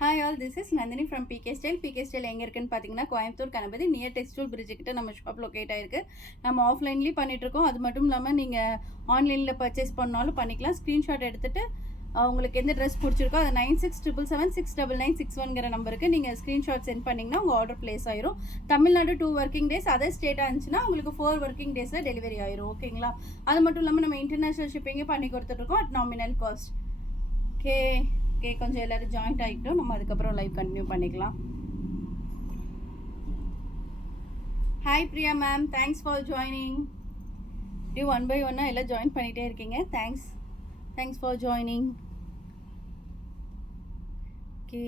Hi all, this is Nandini from PK style. PK style எங்கே இருக்குன்னு பார்த்தீங்கன்னா Coimbatore Ganapathy near textile bridge கிட்ட நம்ம ஷாப் லொக்கேட் ஆயிருக்கு. நம்ம ஆஃப்லைன்லேயும் பண்ணிகிட்ருக்கோம். அது மட்டும் இல்லாமல் நீங்கள் ஆன்லைனில் பர்ச்சேஸ் பண்ணாலும் பண்ணிக்கலாம். ஸ்க்ரீன்ஷாட் எடுத்துகிட்டு உங்களுக்கு எந்த ட்ரெஸ் பிடிச்சிருக்கோ அது 9677769961 நம்பருக்கு நீங்கள் ஸ்க்ரீன்ஷாட் சென்ட் பண்ணிங்கன்னா உங்கள் ஆர்டர் ப்ளேஸ் ஆயிரும். தமிழ்நாடு 2 ஒர்க்கிங் டேஸ், அதர் ஸ்டேட்டாக இருந்துச்சுன்னா உங்களுக்கு 4 ஒர்க்கிங் டேஸில் டெலிவரி ஆயிரும். ஓகேங்களா? அது மட்டும் இல்லாமல் நம்ம இன்டர்நேஷ்னல் ஷிப்பிங்கே பண்ணி கொடுத்துட்ருக்கோம் அட் நாமினல் காஸ்ட். ஓகே, கொஞ்சம் எல்லோரும் ஜாயிண்ட் ஆகிட்டோம். நம்ம அதுக்கப்புறம் லைவ் கண்டினியூ பண்ணிக்கலாம். Hi Priya ma'am, thanks for joining. இப்படி 1 by 1 எல்லாம் ஜாயின் பண்ணிகிட்டே இருக்கீங்க. Thanks for joining. Okay,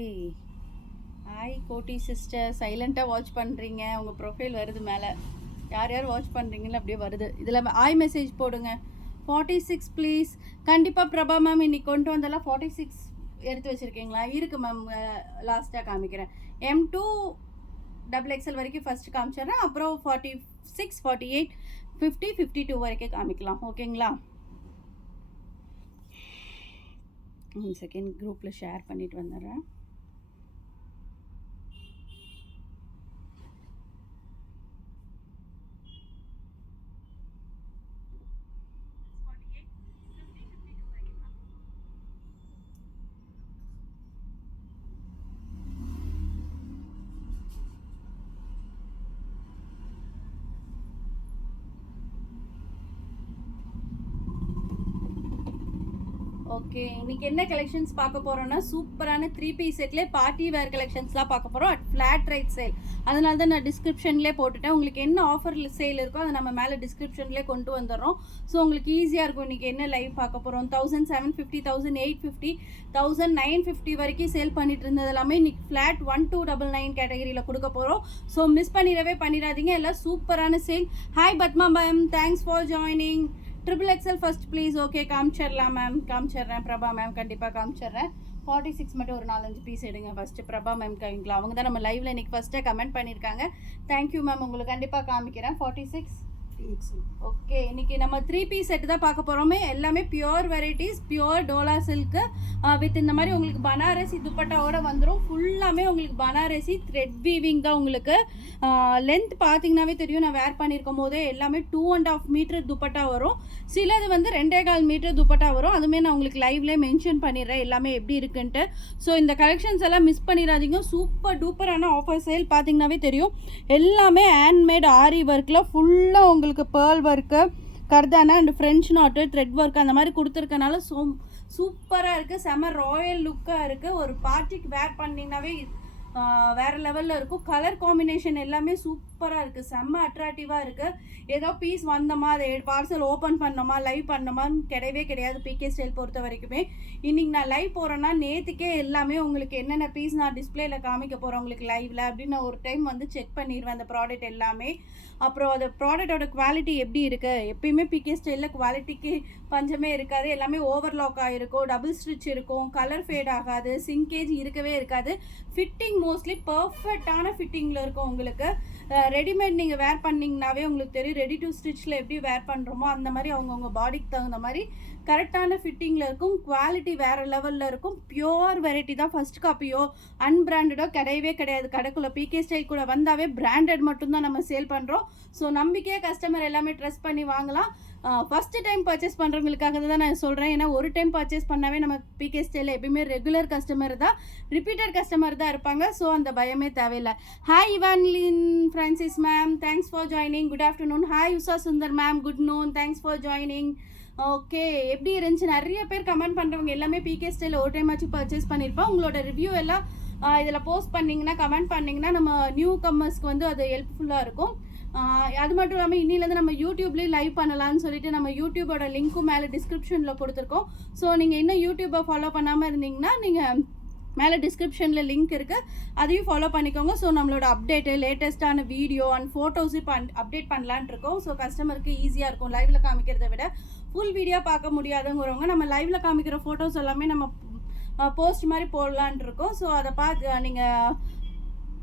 hi கோட்டி சிஸ்டர், சைலண்ட்டாக வாட்ச் பண்ணுறீங்க. உங்கள் ப்ரொஃபைல் வருது மேலே, யார் யார் வாட்ச் பண்ணுறீங்களோ அப்படியே வருது. இதில் ஆய் மெசேஜ் போடுங்க. 46 ப்ளீஸ். கண்டிப்பாக பிரபா மேம் இன்னைக்கு கொண்டு வந்தெல்லாம் 46 எடுத்து வச்சுருக்கீங்களா? இருக்குது மேம், லாஸ்ட்டாக காமிக்கிறேன். M2 XXL வரைக்கும் ஃபஸ்ட்டு காமிச்சிட்றேன். அப்புறம் 46, 48, 50, 52 வரைக்கும் காமிக்கலாம். ஓகேங்களா? 1 செகண்ட், குரூப்பில் ஷேர் பண்ணிட்டு வந்துடுறேன். ஓகே, இன்னைக்கு என்ன கலெக்ஷன்ஸ் பார்க்க போகிறோன்னா சூப்பரான 3 பீஸ் செட்லேயே பார்ட்டி வேர் கலெக்ஷன்ஸ்லாம் பார்க்க போகிறோம் அட் ஃப்ளாட் ரேட் சேல். அதனால தான் நான் டிஸ்கிரிப்ஷன்லேயே போட்டுட்டேன். உங்களுக்கு என்ன ஆஃபரில் சேல் இருக்கோ அதை நம்ம மேலே டிஸ்கிரிப்ஷன்லேயே கொண்டு வந்துடுறோம். ஸோ உங்களுக்கு ஈஸியாக இருக்கும். இன்றைக்கி என்ன லைவ் பார்க்க போகிறோம். 1750, 1850, 1950 வரைக்கும் சேல் பண்ணிட்டு இருந்தது எல்லாமே இன்றைக்கி ஃப்ளாட் 1299 கேட்டகரியில் கொடுக்க போகிறோம். ஸோ மிஸ் பண்ணிடாதீங்க. எல்லாம் சூப்பரான sale. Hi Padma ma'am, thanks for joining. XXL first please. Okay, காமிச்சிடலாம் மேம், காமிச்சிட்றேன். பிரபா மேம் கண்டிப்பாக காமிச்சிட்றேன். 46 மட்டும் ஒரு 4-5 பீஸ் எடுங்க ஃபஸ்ட்டு. பிரபா மேம் காமிக்கலாம். அவங்க தான் நம்ம லைவில் இன்றைக்கி ஃபஸ்ட்டே கமெண்ட் பண்ணியிருக்காங்க. தேங்க்யூ மேம், உங்களுக்கு கண்டிப்பாக காமிக்கிறேன். 46. ஓகே, இன்னைக்கு நம்ம 3 பீஸ் செட்டு தான் பார்க்க போகிறோமே. எல்லாமே pure varieties, pure Dola silk with இந்த மாதிரி உங்களுக்கு பனாரசி துப்பட்டாவோட வந்துடும். ஃபுல்லாமே உங்களுக்கு பனாரசி த்ரெட் வீவிங் தான். உங்களுக்கு லென்த் பார்த்தீங்கன்னாவே தெரியும். நான் வேர் பண்ணியிருக்கும் போதே எல்லாமே 2.5 மீட்டர் துப்பட்டா வரும். சிலது வந்து 2.25 மீட்டர் துப்பட்டா வரும். அதுவுமே நான் உங்களுக்கு லைவ்லேயே மென்ஷன் பண்ணிடுறேன் எல்லாமே எப்படி இருக்குன்ட்டு. ஸோ இந்த கலெக்ஷன்ஸ் எல்லாம் மிஸ் பண்ணிடாதீங்க. சூப்பர் டூப்பரான ஆஃபர் சேல் பார்த்தீங்கன்னாவே தெரியும். எல்லாமே ஹேண்ட்மேட் ஆரி ஒர்க்கில் ஃபுல்லாக உங்களுக்கு பேர்ல் ஒர்க்கு, கர்தானா and French knot, thread work அந்த மாதிரி கொடுத்துருக்கனால சூப்பராக இருக்குது. செம ராயல் லுக்காக இருக்குது. ஒரு பார்ட்டிக்கு வேர் பண்ணிங்கனாவே வேறு லெவலில் இருக்கும். கலர் காம்பினேஷன் எல்லாமே சூப்பராக இருக்குது. செம்ம அட்ராக்டிவாக இருக்குது. ஏதோ பீஸ் வந்தோமா, அதை பார்சல் ஓப்பன் பண்ணோமா, லைவ் பண்ணோமான்னு கிடையாது. பிகே ஸ்டைல் பொறுத்த வரைக்குமே இன்றைக்கி நான் லைவ் போகிறேன்னா நேற்றுக்கே எல்லாமே உங்களுக்கு என்னென்ன பீஸ் நான் டிஸ்பிளேயில் காமிக்க போகிறேன் உங்களுக்கு லைவில் அப்படின்னு நான் ஒரு டைம் வந்து செக் பண்ணிடுவேன் அந்த ப்ராடக்ட் எல்லாமே. அப்புறம் அந்த ப்ராடக்டோட குவாலிட்டி எப்படி இருக்குது. எப்பயுமே பிகே ஸ்டைலில் குவாலிட்டிக்கு பஞ்சமே இருக்காது. எல்லாமே ஓவர்லாக் ஆகிருக்கும், டபுள் ஸ்டிச் இருக்கும், கலர் ஃபேட் ஆகாது, சிங்கேஜ் இருக்கவே இருக்காது. ஃபிட்டிங் மோஸ்ட்லி பர்ஃபெக்டான ஃபிட்டிங்கில் இருக்கும். உங்களுக்கு ரெடிமேட் நீங்கள் வேர் பண்ணிங்கனாவே உங்களுக்கு தெரியும். ரெடி டு ஸ்டிச்சில் எப்படி வேர் பண்ணுறோமோ அந்த மாதிரி அவங்கவுங்க பாடிக்கு தகுந்த மாதிரி கரெக்டான ஃபிட்டிங்கில் இருக்கும். குவாலிட்டி வேறு லெவலில் இருக்கும். பியோர் வெரைட்டி தான். ஃபஸ்ட் காப்பியோ அன்பிராண்டடோ கிடையாது. கடைக்குள்ளே பிகே ஸ்டைல் கூட வந்தாவே பிராண்டட் மட்டும்தான் நம்ம சேல் பண்ணுறோம். ஸோ நம்பிக்கையாக கஸ்டமர் எல்லாமே ட்ரஸ்ட் பண்ணி வாங்கலாம். ஃபஸ்ட்டு டைம் பர்ச்சேஸ் பண்ணுறவங்களுக்காக தான் நான் சொல்கிறேன். ஏன்னா ஒரு டைம் பர்ச்சேஸ் பண்ணாவே நம்ம பிகே ஸ்டைலில் எப்பயுமே ரெகுலர் கஸ்டமர் தான், ரிப்பீட்டட் கஸ்டமர் தான் இருப்பாங்க. ஸோ அந்த பயமே தேவையில்லை. ஹாய் இவான்லின் Francis ma'am, thanks for joining. Good afternoon. Hi Usha Sundar ma'am, good noon, thanks for joining. Okay, எப்படி இருந்துச்சு? நிறைய பேர் கமெண்ட் பண்ணுறவங்க எல்லாமே பிகே ஸ்டைலில் ஒரு டைம் ஆச்சு பர்ச்சேஸ் பண்ணியிருப்போம். உங்களோட ரிவ்யூ எல்லாம் இதில் போஸ்ட் பண்ணிங்கன்னா, கமெண்ட் பண்ணிங்கன்னா நம்ம நியூ கம்மர்ஸ்க்கு வந்து அது ஹெல்ப்ஃபுல்லாக இருக்கும். அது மட்டும் இல்லாமல் இன்னிலேருந்து நம்ம யூடியூப்லேயும் லைவ் பண்ணலான்னு சொல்லிட்டு நம்ம யூடியூபோட லிங்க்கும் மேலே டிஸ்கிரிப்ஷனில் கொடுத்துருக்கோம். ஸோ நீங்கள் இன்னும் யூடியூப்பை ஃபாலோ பண்ணாமல் இருந்தீங்கன்னா நீங்கள் மேலே டிஸ்கிரிப்ஷனில் லிங்க் இருக்குது, அதையும் ஃபாலோ பண்ணிக்கோங்க. ஸோ நம்மளோட அப்டேட்டு, லேட்டஸ்ட்டான வீடியோ அண்ட் ஃபோட்டோஸும் அப்டேட் பண்ணலான் இருக்கோம். ஸோ கஸ்டமருக்கு ஈஸியாக இருக்கும். லைவில் காமிக்கிறத விட ஃபுல் வீடியோ பார்க்க முடியாதுங்கிறவங்க நம்ம லைவில் காமிக்கிற ஃபோட்டோஸ் எல்லாமே நம்ம போஸ்ட் மாதிரி போடலான் இருக்கோம். ஸோ அதை நீங்கள்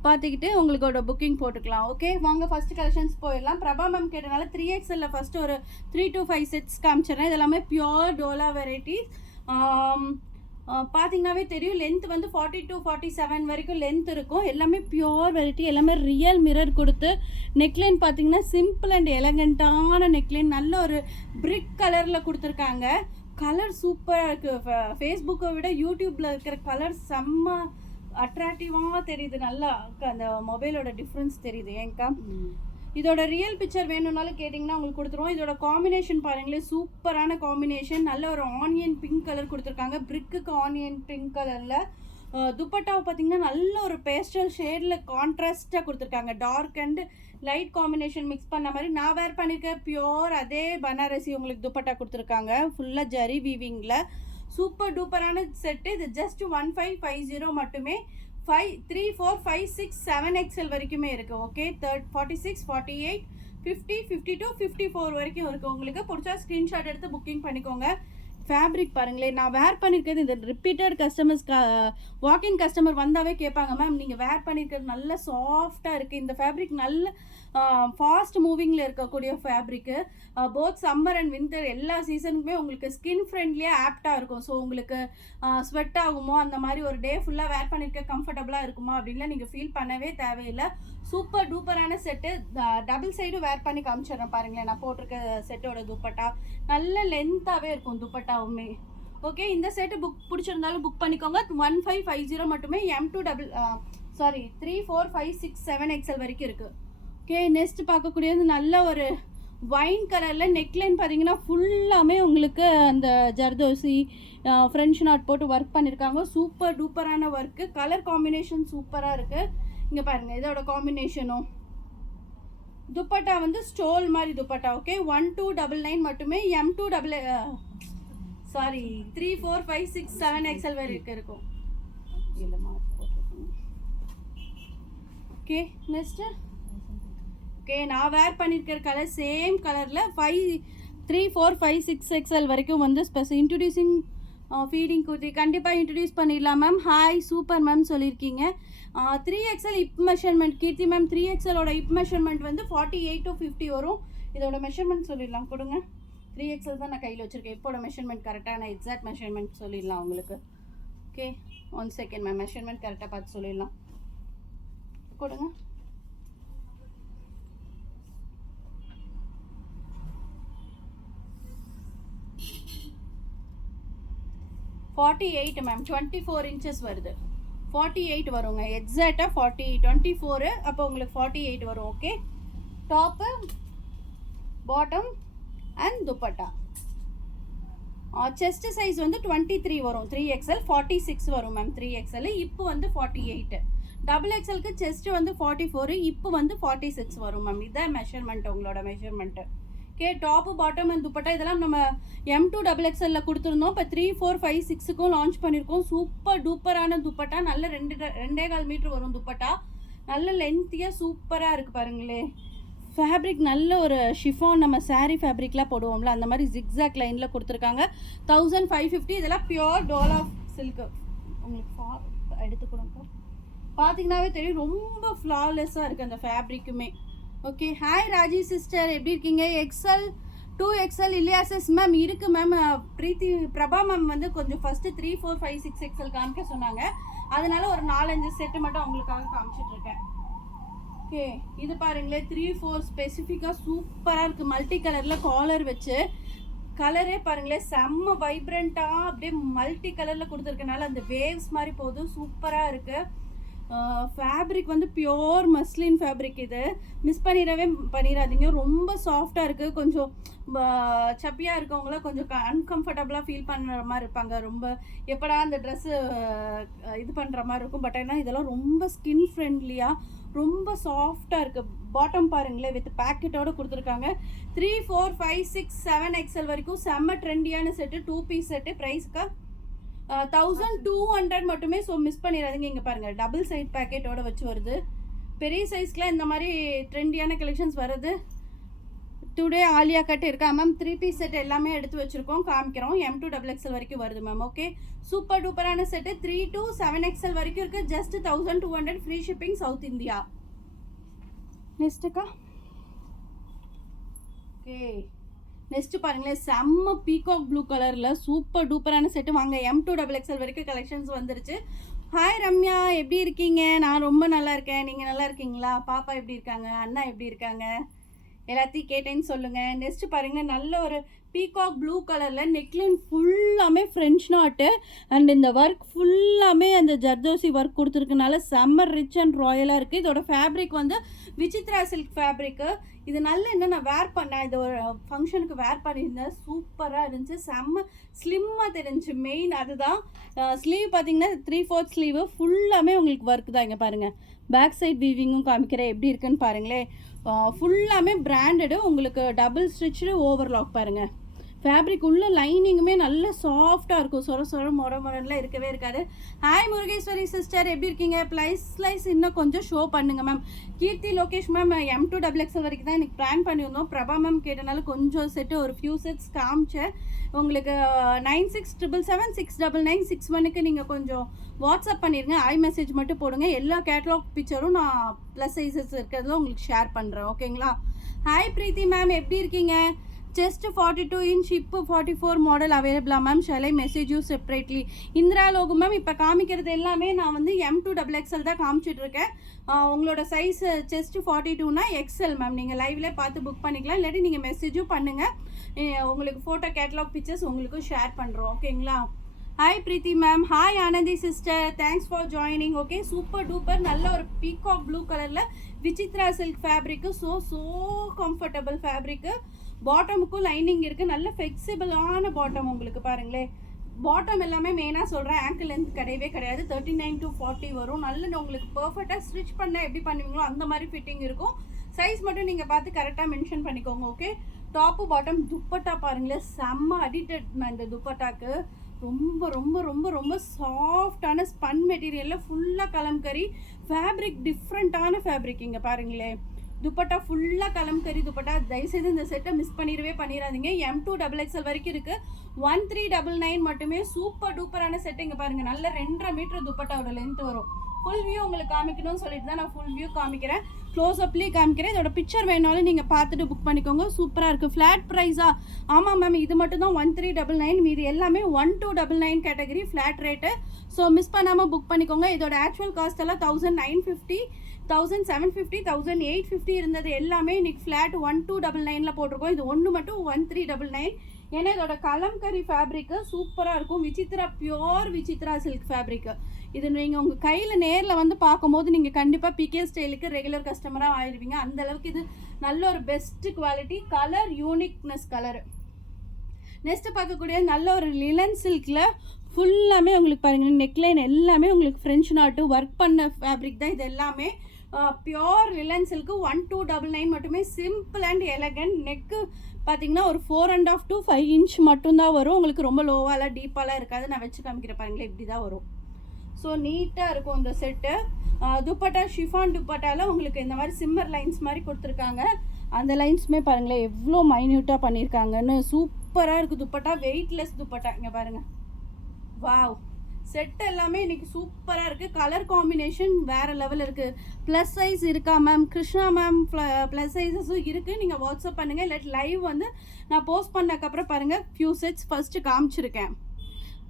பார்த்துக்கிட்டு உங்களுக்கோட புக்கிங் போட்டுக்கலாம். ஓகே, வாங்க ஃபஸ்ட்டு கலெக்ஷன்ஸ் போயிடலாம். பிரபா மேம் கேட்டனால 3XL ஃபஸ்ட்டு ஒரு 3 to 5 செட்ஸ் காமிச்சிடுறேன். இது எல்லாமே பியோர் டோலா வெரைட்டிஸ். பார்த்தீங்கன்னாவே தெரியும் லென்த் வந்து 42-47 வரைக்கும் லென்த் இருக்கும். எல்லாமே பியோர் வெரைட்டி, எல்லாமே ரியல் மிரர் கொடுத்து நெக்லைன் பார்த்தீங்கன்னா சிம்பிள் அண்ட் எலகண்ட்டான நெக்லைன். நல்ல ஒரு பிரிக் கலரில் கொடுத்துருக்காங்க. கலர் சூப்பராக இருக்குது. ஃபேஸ்புக்கை விட யூடியூப்பில் இருக்கிற கலர் செம்ம அட்ராக்டிவாக தெரியுது. நல்லா அந்த மொபைலோட டிஃப்ரென்ஸ் தெரியுது ஏங்கா. இதோட ரியல் பிக்சர் வேணும்னாலும் கேட்டிங்கன்னா உங்களுக்கு கொடுத்துருவோம். இதோட காம்பினேஷன் பாருங்களேன், சூப்பரான காம்பினேஷன். நல்ல ஒரு ஆனியன் பிங்க் கலர் கொடுத்துருக்காங்க, பிரிக்குக்கு ஆனியன் பிங்க் கலரில். துப்பட்டாவை பார்த்தீங்கன்னா நல்ல ஒரு பேஸ்டல் ஷேடில் கான்ட்ராஸ்ட்டாக கொடுத்துருக்காங்க. Dark and light combination mix பண்ண மாதிரி. நான் வேர் பண்ணியிருக்க பியோர் அதே பனாரசி உங்களுக்கு துப்பட்டா கொடுத்துருக்காங்க, ஃபுல்லாக ஜரி வீவிங்கில். சூப்பர் டூப்பரான செட்டு. இது ஜஸ்ட் 1550 மட்டுமே. 5, 3, 4, 5, 6, 7 XL வரைக்குமே இருக்குது. ஓகே, 46, 48, 50, 52, 54 வரைக்கும் இருக்குது. உங்களுக்கு பிடிச்சா ஸ்க்ரீன்ஷாட் எடுத்து புக்கிங் பண்ணிக்கோங்க. ஃபேப்ரிக் பாருங்களேன், நான் வேர் பண்ணியிருக்கிறது இந்த ரிப்பீட்டட் கஸ்டமர்ஸ் வாக்கிங் கஸ்டமர் வந்தாவே கேட்பாங்க, மேம் நீங்கள் வேர் பண்ணியிருக்கிறது நல்ல சாஃப்டாக இருக்குது. இந்த ஃபேப்ரிக் நல்ல ஃபாஸ்ட் மூவிங்கில் இருக்கக்கூடிய fabric. Both summer and winter எல்லா சீசனுக்குமே உங்களுக்கு ஸ்கின் ஃப்ரெண்ட்லியாக ஆப்டாக இருக்கும். ஸோ உங்களுக்கு ஸ்வெட் ஆகுமோ அந்த மாதிரி ஒரு டே ஃபுல்லாக வேர் பண்ணியிருக்க கம்ஃபர்டபுளாக இருக்குமா அப்படின்லாம் நீங்கள் ஃபீல் பண்ணவே தேவையில்லை. சூப்பர் டூப்பரான செட்டு. டபுள் சைடும் வேர் பண்ணி காமிச்சிடுறேன் பாருங்களேன். நான் போட்டிருக்க செட்டோட துப்பட்டா நல்ல லென்த்தாகவே இருக்கும் துப்பட்டாவுமே. ஓகே, இந்த செட்டு பிடிச்சிருந்தாலும் புக் பண்ணிக்கோங்க. 1550 மட்டுமே. M2 3, 4, 5, 6, 7 XL வரைக்கும் இருக்குது. ஓகே, நெக்ஸ்ட் பார்க்கக்கூடியது நல்ல ஒரு வைன் கலரில் நெக்லைன் பார்த்தீங்கன்னா ஃபுல்லாமே உங்களுக்கு அந்த ஜர்தோசி ஃப்ரெஞ்ச் நாட் போட்டு ஒர்க் பண்ணியிருக்காங்க. சூப்பர் டூப்பரான ஒர்க்கு. கலர் காம்பினேஷன் சூப்பராக இருக்குது. இங்கே பாருங்கள் இதோட காம்பினேஷனும். துப்பட்டா வந்து ஸ்டோல் மாதிரி துப்பட்டா. ஓகே, 1299 மட்டுமே. M2 3, 4, 5, 6, 7 XL வரைக்கும் இருக்கும். Okay, next. ஓகே, நான் வேர் பண்ணியிருக்கிற கலர் சேம் கலரில் 3, 4, 5, 6 XL வரைக்கும் வந்து இன்ட்ரடியூசிங் ஃபீடிங் குர்த்தி கண்டிப்பாக இன்ட்ரடியூஸ் பண்ணிடலாம் மேம். ஹாய் சூப்பர் மேம் சொல்லியிருக்கீங்க. 3XL இப் மெஷர்மெண்ட் கீர்த்தி மேம். 3XLோட இப் மெஷர்மெண்ட் வந்து 48 to 50 வரும். இதோட மெஷர்மெண்ட் சொல்லிடலாம், கொடுங்க. 3XL தான் நான் கையில் வச்சுருக்கேன். இப்போட மெஷர்மெண்ட் கரெக்டாக நான் எக்ஸாக்ட் மெஷர்மெண்ட் சொல்லிடலாம் உங்களுக்கு. Okay, 1 second ma'am. மெஷர்மெண்ட் கரெக்டாக பார்த்து சொல்லிடலாம், கொடுங்க. $48 மேம். 24 inches வருது. 48 வருங்க எக்ஸாக்டாக. 24 அப்போ உங்களுக்கு 48 வரும். Okay, top bottom and dupatta. Chest size வந்து 23 வரும். 3XL 46 வரும் மேம். 3XL இப்போ வந்து 48. XXLக்கு செஸ்ட் வந்து 44, இப்போ வந்து 46 வரும் மேம். இதான் மெஷர்மெண்ட், உங்களோட measurement. Okay, top bottom and dupatta இதெல்லாம் நம்ம M2 XXL கொடுத்துருந்தோம். இப்போ 3, 4, 5, 6க்கும் லான்ச் பண்ணியிருக்கோம். சூப்பர் டூப்பரான துப்பட்டா. நல்ல 2.25 மீட்டர் வரும் துப்பட்டா. நல்ல லென்த்தியாக சூப்பராக இருக்குது பாருங்களே. ஃபேப்ரிக் நல்ல ஒரு ஷிஃபான், நம்ம சாரீ ஃபேப்ரிக்லாம் போடுவோம்ல அந்த மாதிரி ஜிக்ஸாக் லைனில் கொடுத்துருக்காங்க. 1550. இதெல்லாம் பியோர் டோலா சில்க்கு. உங்களுக்கு எடுத்து கொடுங்க, பார்த்தீங்கன்னாவே தெரியும் ரொம்ப ஃப்ளாலெஸ்ஸாக இருக்குது அந்த ஃபேப்ரிக்குமே. ஓகே, ஹாய் ராஜி சிஸ்டர், எப்படி இருக்கீங்க? XL 2XL இல்லையா சிஸ்? மேம் இருக்குது மேம். பிரபா மேம் வந்து கொஞ்சம் ஃபஸ்ட்டு 3, 4, 5, 6 XL காமிக்க சொன்னாங்க. அதனால ஒரு 4-5 செட்டு மட்டும் அவங்களுக்காக காமிச்சிட்ருக்கேன். ஓகே, இது பாருங்களேன் 3, 4 ஸ்பெசிஃபிக்காக சூப்பராக இருக்குது. மல்டி கலரில் காலர் வச்சு கலரே பாருங்களேன் செம்ம வைப்ரண்ட்டாக அப்படியே மல்டி கலரில் கொடுத்துருக்கனால அந்த வேவ்ஸ் மாதிரி போகுது. சூப்பராக இருக்குது. ஃபேப்ரிக் வந்து பியோர் மஸ்லின் ஃபேப்ரிக். இது மிஸ் பண்ணிடாதீங்க. ரொம்ப சாஃப்டாக இருக்குது. கொஞ்சம் சப்பியாக இருக்கவங்களாம் கொஞ்சம் அன்கம்ஃபர்டபுளாக ஃபீல் பண்ணுற மாதிரி இருப்பாங்க. ரொம்ப எப்படா அந்த ட்ரெஸ்ஸு இது பண்ணுற மாதிரி இருக்கும். பட் ஆனால் இதெல்லாம் ரொம்ப ஸ்கின் ஃப்ரெண்ட்லியாக ரொம்ப சாஃப்டாக இருக்குது. பாட்டம் பாருங்களேன் வித் பேக்கெட்டோடு கொடுத்துருக்காங்க. 3, 4, 5, 6, 7 XL வரைக்கும் செம்ம ட்ரெண்டியான செட்டு. 2 piece set. ப்ரைஸ்க்கா 1200 மட்டுமே. ஸோ மிஸ் பண்ணிடாதீங்க. இங்கே பாருங்கள் டபுள் சைட் பேக்கெட்டோட வச்சு வருது. பெரிய சைஸ்க்குலாம் இந்த மாதிரி ட்ரெண்டியான கலெக்ஷன்ஸ் வருது. டுடே ஆலியா கட் இருக்கா மேம். 3 பீஸ் செட் எல்லாமே எடுத்து வச்சுருக்கோம், காமிக்கிறோம். M2 XXL வரைக்கும் வருது மேம். ஓகே, சூப்பர் டூப்பரான செட்டு. 3 to 7 XL வரைக்கும் இருக்குது. Just 1200. Free shipping south India. நெக்ஸ்ட்டுக்கா. ஓகே, நெக்ஸ்ட் பாருங்களேன், செம்ம பீகாக் ப்ளூ கலரில் சூப்பர் டூப்பரான செட்டு. வாங்க, M2XXL வரைக்கும் கலெக்ஷன்ஸ் வந்துருச்சு. ஹாய் ரம்யா, எப்படி இருக்கீங்க? நான் ரொம்ப நல்லா இருக்கேன். நீங்கள் நல்லா இருக்கீங்களா? பாப்பா எப்படி இருக்காங்க? அண்ணா எப்படி இருக்காங்க? எல்லாத்தையும் கேட்டேன்னு சொல்லுங்கள். நெக்ஸ்ட்டு பாருங்கள், நல்ல ஒரு பீகாக் ப்ளூ கலரில் நெக்லைன் ஃபுல்லாமே ஃப்ரெஞ்ச் நாட்டு அண்ட் இந்த ஒர்க் ஃபுல்லாமே அந்த ஜர்தோசி ஒர்க் கொடுத்துருக்கனால செம்ம ரிச் அண்ட் ராயலாக இருக்குது. இதோட ஃபேப்ரிக் வந்து விசித்ரா சில்க் ஃபேப்ரிக்கு. இது நல்ல என்ன நான் வேர் பண்ணேன், இது ஒரு ஃபங்க்ஷனுக்கு வேர் பண்ணியிருந்தேன். சூப்பராக இருந்துச்சு, செம்ம ஸ்லிம்மாக தெரிஞ்சு. மெயின் அதுதான். ஸ்லீவ் பார்த்தீங்கன்னா 3/4 ஸ்லீவு ஃபுல்லாமே உங்களுக்கு ஒர்க் தான். இங்கே பாருங்கள், பேக் சைட் வீவிங்கும் காமிக்கிறேன் எப்படி இருக்குன்னு பாருங்களேன். ஃபுல்லாமே பிராண்டடு, உங்களுக்கு டபுள் ஸ்டிச்சு ஓவர்லாக் பாருங்கள். ஃபேப்ரிக் உள்ள லைனிங்குமே நல்ல சாஃப்டாக இருக்கும். சொர மொரலாம் இருக்கவே இருக்காது. ஹாய் முருகேஸ்வரி சிஸ்டர், எப்படி இருக்கீங்க? ஸ்லைஸ் இன்னும் கொஞ்சம் ஷோ பண்ணுங்கள் மேம். கீர்த்தி லோகேஷ் மேம், M2XXL வரைக்கும் தான் எனக்கு பிளான் பண்ணியிருந்தோம். பிரபா மேம் கேட்டனால கொஞ்சம் செட்டு ஒரு ஃபியூ செட்ஸ் காமிச்சேன் உங்களுக்கு. 9677769961 நீங்கள் கொஞ்சம் வாட்ஸ்அப் பண்ணிடுங்க. மெசேஜ் மட்டும் போடுங்க. எல்லா கேட்லாக் பிக்சரும் நான் ப்ளஸ் சைஸஸ் இருக்கிறதுல உங்களுக்கு ஷேர் பண்ணுறேன். ஓகேங்களா? ஹாய் பிரீத்தி மேம், எப்படி இருக்கீங்க? செஸ்ட் 42 inch, இப்போ 44 மாடல் அவைலபிளா ma'am? Shall I message you separately? Indira Logu ma'am, இப்போ காமிக்கிறது எல்லாமே நான் வந்து M2XXL தான் காமிச்சிட்ருக்கேன். உங்களோட சைஸ் செஸ்ட் 42னா XL மேம். நீங்கள் லைவ்லேயே பார்த்து புக் பண்ணிக்கலாம், இல்லாட்டி நீங்கள் மெசேஜும் பண்ணுங்கள். உங்களுக்கு ஃபோட்டோ கேட்லாக் பிக்சர்ஸ் உங்களுக்கும் ஷேர் பண்ணுறோம். ஓகேங்களா? Hi Preethi ma'am. Hi Anandhi sister, thanks for joining. Okay, super duper நல்ல ஒரு பீகாக் ப்ளூ கலரில் Vichitra silk fabric. So comfortable fabric. பாட்டமுக்கும் லைனிங் இருக்குது. நல்ல ஃப்ளெக்சிபிளான பாட்டம் உங்களுக்கு பாருங்களேன். பாட்டம் எல்லாமே மெயினாக சொல்கிறேன், ஆங்கிள் லென்த் கிடையவே கிடையாது. 39 to 40 வரும். நல்ல உங்களுக்கு பர்ஃபெக்டாக ஸ்டிச் பண்ண எப்படி பண்ணுவீங்களோ அந்த மாதிரி ஃபிட்டிங் இருக்கும். சைஸ் மட்டும் நீங்கள் பார்த்து கரெக்டாக மென்ஷன் பண்ணிக்கோங்க. Okay, top bottom. துப்பட்டா பாருங்களேன், செம்ம அடிக்டட் நான் இந்த துப்பட்டாக்கு. ரொம்ப ரொம்ப ரொம்ப ரொம்ப சாஃப்டான ஸ்பன் மெட்டீரியலில் ஃபுல்லாக கலம்கரி ஃபேப்ரிக். டிஃப்ரெண்ட்டான ஃபேப்ரிக். இங்கே பாருங்களேன், துப்பட்டா ஃபுல்லாக கலம்கரி துப்பட்டா. தயவுசெய்து இந்த செட்டை மிஸ் பண்ணிடாதீங்க. M2XXL வரைக்கும் இருக்குது. 1399 மட்டுமே. சூப்பர் டூப்பரான செட்டு. இங்கே பாருங்கள், நல்ல 2.5 மீட்டர் துப்பட்டாவோட லென்த் வரும். ஃபுல் வியூ உங்களுக்கு காமிக்கணும்னு சொல்லிட்டு தான் நான் ஃபுல் வியூ காமிக்கிறேன். க்ளோஸ்அப்லேயே காமிக்கிறேன். இதோட பிக்சர் வேணாலும் நீங்கள் பார்த்துட்டு புக் பண்ணிக்கோங்க. சூப்பராக இருக்குது. ஃப்ளாட் ப்ரைஸா? ஆமாம் மேம், இது மட்டும் தான் 1399. மீது எல்லாமே 1299 category flat rate. So miss பண்ணாமல் புக் பண்ணிக்கோங்க. இதோட ஆக்சுவல் காஸ்ட் எல்லாம் 1950, 1750, 1850 இருந்தது. எல்லாமே இன்னைக்கு ஃப்ளாட் 1299 போட்டிருக்கோம். இது ஒன்று மட்டும் 1399. ஏன்னா இதோட கலம்கரி ஃபேப்ரிக்கு சூப்பராக இருக்கும். விசித்ரா, பியோர் விசித்ரா சில்க் ஃபேப்ரிக்கு. இது நீங்கள் உங்கள் கையில் நேரில் வந்து பார்க்கும்போது நீங்கள் கண்டிப்பாக PK ஸ்டைலுக்கு ரெகுலர் கஸ்டமராக ஆயிடுவீங்க. அந்தளவுக்கு இது நல்ல ஒரு best quality. Colour uniqueness colour. Next பார்க்கக்கூடிய நல்ல ஒரு லிலன் சில்கில் ஃபுல்லாமே உங்களுக்கு பாருங்கள், நெக்லைன் எல்லாமே உங்களுக்கு ஃப்ரெஞ்ச் நாட்டு ஒர்க் பண்ண ஃபேப்ரிக் தான். இது எல்லாமே பியோர் லிலன் சில்க்கு. 1299 மட்டுமே. Simple and elegant. நெக்கு பார்த்தீங்கன்னா ஒரு 4.5 to 5 inch மட்டும்தான் வரும். உங்களுக்கு ரொம்ப லோவாலாம் டீப்பாலாம் இருக்காது. நான் வச்சு காமிக்கிறேன் பாருங்களேன், இப்படி தான் வரும். ஸோ நீட்டாக இருக்கும் இந்த செட்டு. துப்பட்டா ஷிஃபான் துப்பட்டாவில் உங்களுக்கு இந்த மாதிரி சிம்மர் லைன்ஸ் மாதிரி கொடுத்துருக்காங்க. அந்த லைன்ஸுமே பாருங்களேன் எவ்வளோ மைன்யூட்டாக பண்ணியிருக்காங்கன்னு. சூப்பராக இருக்குது துப்பட்டா. வெயிட்லெஸ் துப்பட்டா. இங்கே பாருங்கள், வாவ். செட் எல்லாமே இன்றைக்கி சூப்பராக இருக்குது. கலர் காம்பினேஷன் வேறு லெவல் இருக்குது. ப்ளஸ் சைஸ் இருக்கா மேம்? கிருஷ்ணா மேம், ப்ளஸ் சைஸஸும் இருக்குது. நீங்கள் வாட்ஸ்அப் பண்ணுங்கள், இல்லாட்டி லைவ் வந்து நான் போஸ்ட் பண்ணக்கப்புறம் பாருங்கள். ஃபியூ செட்ஸ் ஃபஸ்ட்டு காமிச்சிருக்கேன்.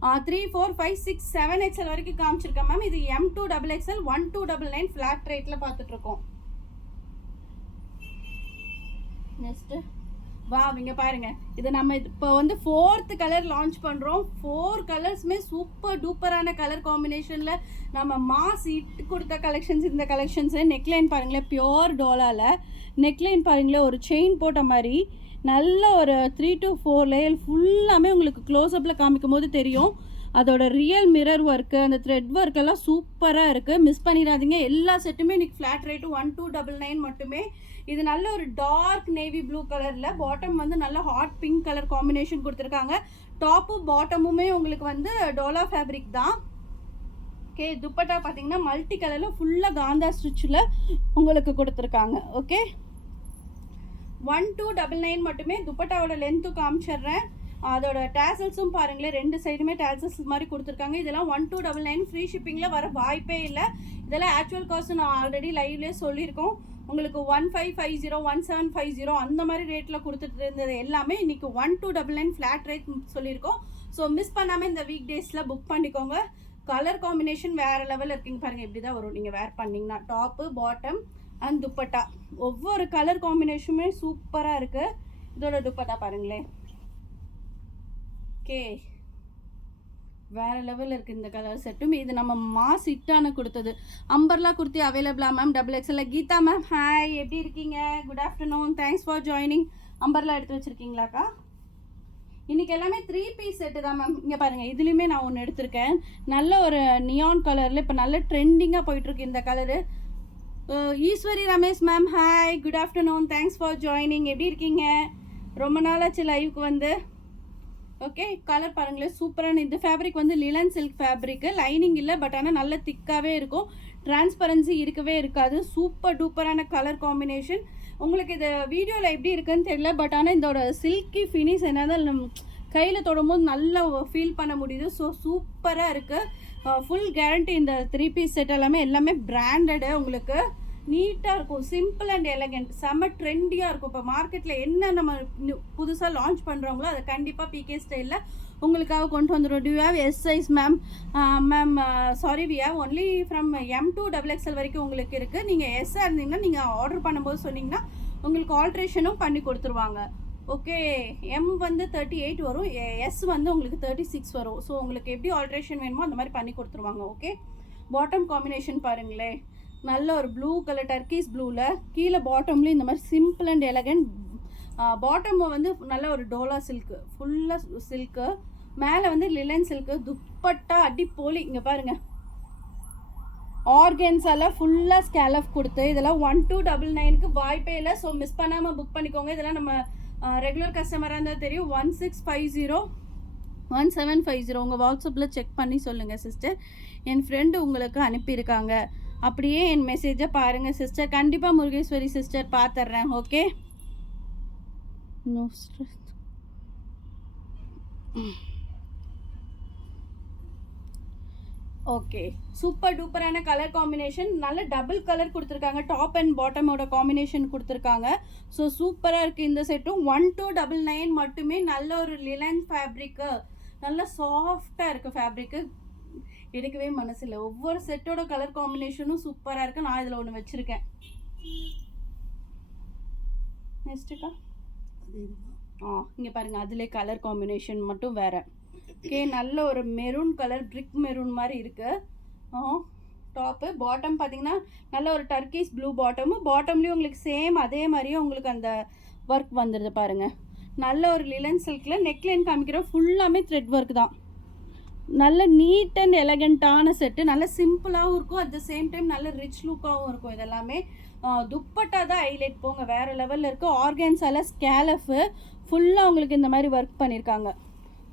3, 4, 5, 6, 7 XL வரைக்கும் காமிச்சிருக்கேன் மேம். இது M2XXL 1299 ஃப்ளாட் ரேட்டில் பார்த்துட்ருக்கோம். நெக்ஸ்ட்டு வா, இங்கே பாருங்கள். இது நம்ம இப்போ வந்து 4th கலர் லான்ச் பண்ணுறோம். 4 கலர்ஸுமே சூப்பர் டூப்பரான கலர் காம்பினேஷனில் நம்ம மாஸ் இட்டு கொடுத்த கலெக்ஷன்ஸ். இந்த கலெக்ஷன்ஸு நெக்லைன் பாருங்களேன், பியோர் டோலாவில் நெக்லைன் பாருங்களேன், ஒரு செயின் போட்ட மாதிரி நல்ல ஒரு 3 to 4 லேயர் ஃபுல்லாமே உங்களுக்கு க்ளோஸ்அப்பில் காமிக்கும் போது தெரியும். அதோட ரியல் மிரர் ஒர்க்கு, அந்த த்ரெட் ஒர்க்கெல்லாம் சூப்பராக இருக்குது. மிஸ் பண்ணிடாதீங்க. எல்லா செட்டுமே இன்றைக்கி ஃப்ளாட் ரேட்டு 1299 மட்டுமே. இது நல்ல ஒரு டார்க் நேவி ப்ளூ கலரில், பாட்டம் வந்து நல்ல ஹாட் பிங்க் கலர் காம்பினேஷன் கொடுத்துருக்காங்க. டாப்பு பாட்டமுமே உங்களுக்கு வந்து டோலா ஃபேப்ரிக் தான். ஓகே, துப்பட்டா பார்த்தீங்கன்னா மல்டி கலரில் ஃபுல்லாக காந்தா ஸ்டிச்சில் உங்களுக்கு கொடுத்துருக்காங்க. ஓகே, 1299 மட்டுமே. துப்பட்டாவோட லென்த்தும் காமிச்சிடுறேன். அதோட டேசல்ஸும் பாருங்களேன், 2 சைடுமே டேசல்ஸ் மாதிரி கொடுத்துருக்காங்க. இதெல்லாம் 1299. ஃப்ரீ ஷிப்பிங்கில் வர வாய்ப்பே இல்லை. இதெல்லாம் ஆக்சுவல் காஸ்ட் நான் ஆல்ரெடி லைவ்லேயே சொல்லியிருக்கோம். உங்களுக்கு 1550 1750 அந்த மாதிரி ரேட்டில் கொடுத்துட்டு இருந்தது எல்லாமே இன்னைக்கு 1299 ஃப்ளாட் ரேட் சொல்லியிருக்கோம். ஸோ மிஸ் பண்ணாமல் இந்த வீக் டேஸில் புக் பண்ணிக்கோங்க. கலர் காம்பினேஷன் வேறு லெவலில் இருக்குங்க பாருங்கள். இப்படி தான் வரும் நீங்கள் வேர் பண்ணிங்கன்னா. டாப்பு, பாட்டம் அண்ட் துப்பட்டா ஒவ்வொரு கலர் காம்பினேஷனுமே சூப்பராக இருக்குது. இதோட துப்பட்டா பாருங்களேன். ஓகே, வேறு லெவலில் இருக்குது இந்த கலர் செட்டும். இது நம்ம மாஸ் ஹிட்டான கொடுத்தது. அம்பர்லா குர்த்தி அவைலபிளா ma'am? XXL Geetha ma'am hi, எப்படி இருக்கீங்க? Good afternoon, thanks for joining. Umbrella எடுத்து வச்சுருக்கீங்களாக்கா? இன்றைக்கி எல்லாமே 3 பீஸ் செட்டு தான் மேம். இங்கே பாருங்கள், இதுலேயுமே நான் ஒன்று எடுத்திருக்கேன். நல்ல ஒரு நியான் கலரில் இப்போ நல்ல ட்ரெண்டிங்காக போயிட்டுருக்கு இந்த colour. Eswari Ramesh ma'am hi, good afternoon, thanks for joining. எப்படி இருக்கீங்க? ரொம்ப நாளாச்சு லைவுக்கு வந்து. ஓகே, கலர் பாருங்களேன், சூப்பரான இந்த ஃபேப்ரிக் வந்து லிலன் சில்க் ஃபேப்ரிக்கு. லைனிங் இல்லை, பட் ஆனால் நல்ல திக்காகவே இருக்கும். டிரான்ஸ்பரன்சி இருக்கவே இருக்காது. சூப்பர் டூப்பரான கலர் காம்பினேஷன். உங்களுக்கு இது வீடியோவில் எப்படி இருக்குன்னு தெரியல, பட் ஆனால் இதோட சில்கி ஃபினிஷ் என்னதான் நம்ம கையில் தொடும்போது நல்லா ஃபீல் பண்ண முடியுது. ஸோ சூப்பராக இருக்குது. Full guarantee. இந்த 3 பீஸ் செட் எல்லாமே பிராண்டடு. உங்களுக்கு நீட்டாக இருக்கும். சிம்பிள் அண்ட் எலகண்ட், செம்ம ட்ரெண்டியாக இருக்கும். இப்போ மார்க்கெட்டில் என்ன நம்ம புதுசாக லான்ச் பண்ணுறோங்களோ அதை கண்டிப்பாக பிகே ஸ்டைலில் உங்களுக்காக கொண்டு வந்துடும். Do you have S size ma'am? Ma'am sorry, we have only from M to XXL வரைக்கும் உங்களுக்கு இருக்குது. நீங்கள் எஸ்ஸாக இருந்தீங்கன்னா நீங்கள் ஆர்டர் பண்ணும்போது சொன்னீங்கன்னா உங்களுக்கு ஆல்ட்ரேஷனும் பண்ணி கொடுத்துருவாங்க. ஓகே, M வந்து 38 வரும், S வந்து உங்களுக்கு 36 வரும். ஸோ உங்களுக்கு எப்படி ஆல்ட்ரேஷன் வேணுமோ அந்த மாதிரி பண்ணி கொடுத்துருவாங்க. ஓகே, பாட்டம் காம்பினேஷன் பாருங்களேன். நல்ல ஒரு ப்ளூ கலர், டர்க்கீஸ் ப்ளூவில் கீழே பாட்டம்லேயும் இந்த மாதிரி சிம்பிள் அண்ட் எலகண்ட். பாட்டம் வந்து நல்ல ஒரு டோலா சில்க்கு, ஃபுல்லாக சில்க்கு. மேலே வந்து லிலன் சில்க்கு. துப்பட்டா அடிப்போலி. இங்கே பாருங்கள், ஆர்கன்ஸால ஃபுல்லாக ஸ்கேலப் கொடுத்து இதெல்லாம் 1299க்கு வாய்ப்பே இல்லை. ஸோ மிஸ் பண்ணாமல் புக் பண்ணிக்கோங்க. இதெல்லாம் நம்ம ரெகுலர் கஸ்டமராக இருந்தால் தெரியும். 1650 1750 உங்கள் வாட்ஸ்அப்பில் செக் பண்ணி சொல்லுங்கள் சிஸ்டர். என் ஃப்ரெண்டு உங்களுக்கு அனுப்பியிருக்காங்க, அப்படியே என் மெசேஜை பாருங்கள் சிஸ்டர். கண்டிப்பாக முருகேஸ்வரி சிஸ்டர் பார்த்துட்றேன். Okay, no stress. Okay, super டூப்பரான கலர் காம்பினேஷன். நல்ல டபுள் கலர் கொடுத்துருக்காங்க. டாப் அண்ட் பாட்டமோட காம்பினேஷன் கொடுத்துருக்காங்க. ஸோ சூப்பராக இருக்குது இந்த செட்டும். 1299 மட்டுமே. நல்ல ஒரு லிலன் ஃபேப்ரிக்கு, நல்ல சாஃப்டாக இருக்குது ஃபேப்ரிக்கு. எடுக்கவே மனசில்லை. ஒவ்வொரு செட்டோட கலர் காம்பினேஷனும் சூப்பராக இருக்குது. நான் இதில் ஒன்று வச்சுருக்கேன். நெக்ஸ்ட்டுக்கா இங்கே பாருங்கள், அதிலே கலர் காம்பினேஷன் மட்டும் வேறு. ஓகே, நல்ல ஒரு மெரூன் கலர், பிரிக் மெரூன் மாதிரி இருக்குது. டாப்பு. பாட்டம் பார்த்தீங்கன்னா நல்ல ஒரு டர்க்கீஸ் ப்ளூ பாட்டமும், பாட்டம்லேயும் உங்களுக்கு சேம் அதே மாதிரியே உங்களுக்கு அந்த ஒர்க் வந்துடுது பாருங்கள். நல்ல ஒரு லிலன் சில்கில் நெக்லைன் காமிக்கிறோம். ஃபுல்லாமே த்ரெட் ஒர்க் தான். நல்ல நீட் அண்ட் எலகண்ட்டான செட்டு. நல்ல சிம்பிளாகவும் இருக்கும், அட் த சேம் டைம் நல்ல ரிச் லுக்காகவும் இருக்கும். இதெல்லாமே துப்பட்டா தான் ஹைலைட். போங்க, வேறு லெவலில் இருக்குது. ஆர்கன்ஸால ஸ்கேலஃபு ஃபுல்லாக உங்களுக்கு இந்த மாதிரி ஒர்க் பண்ணியிருக்காங்க.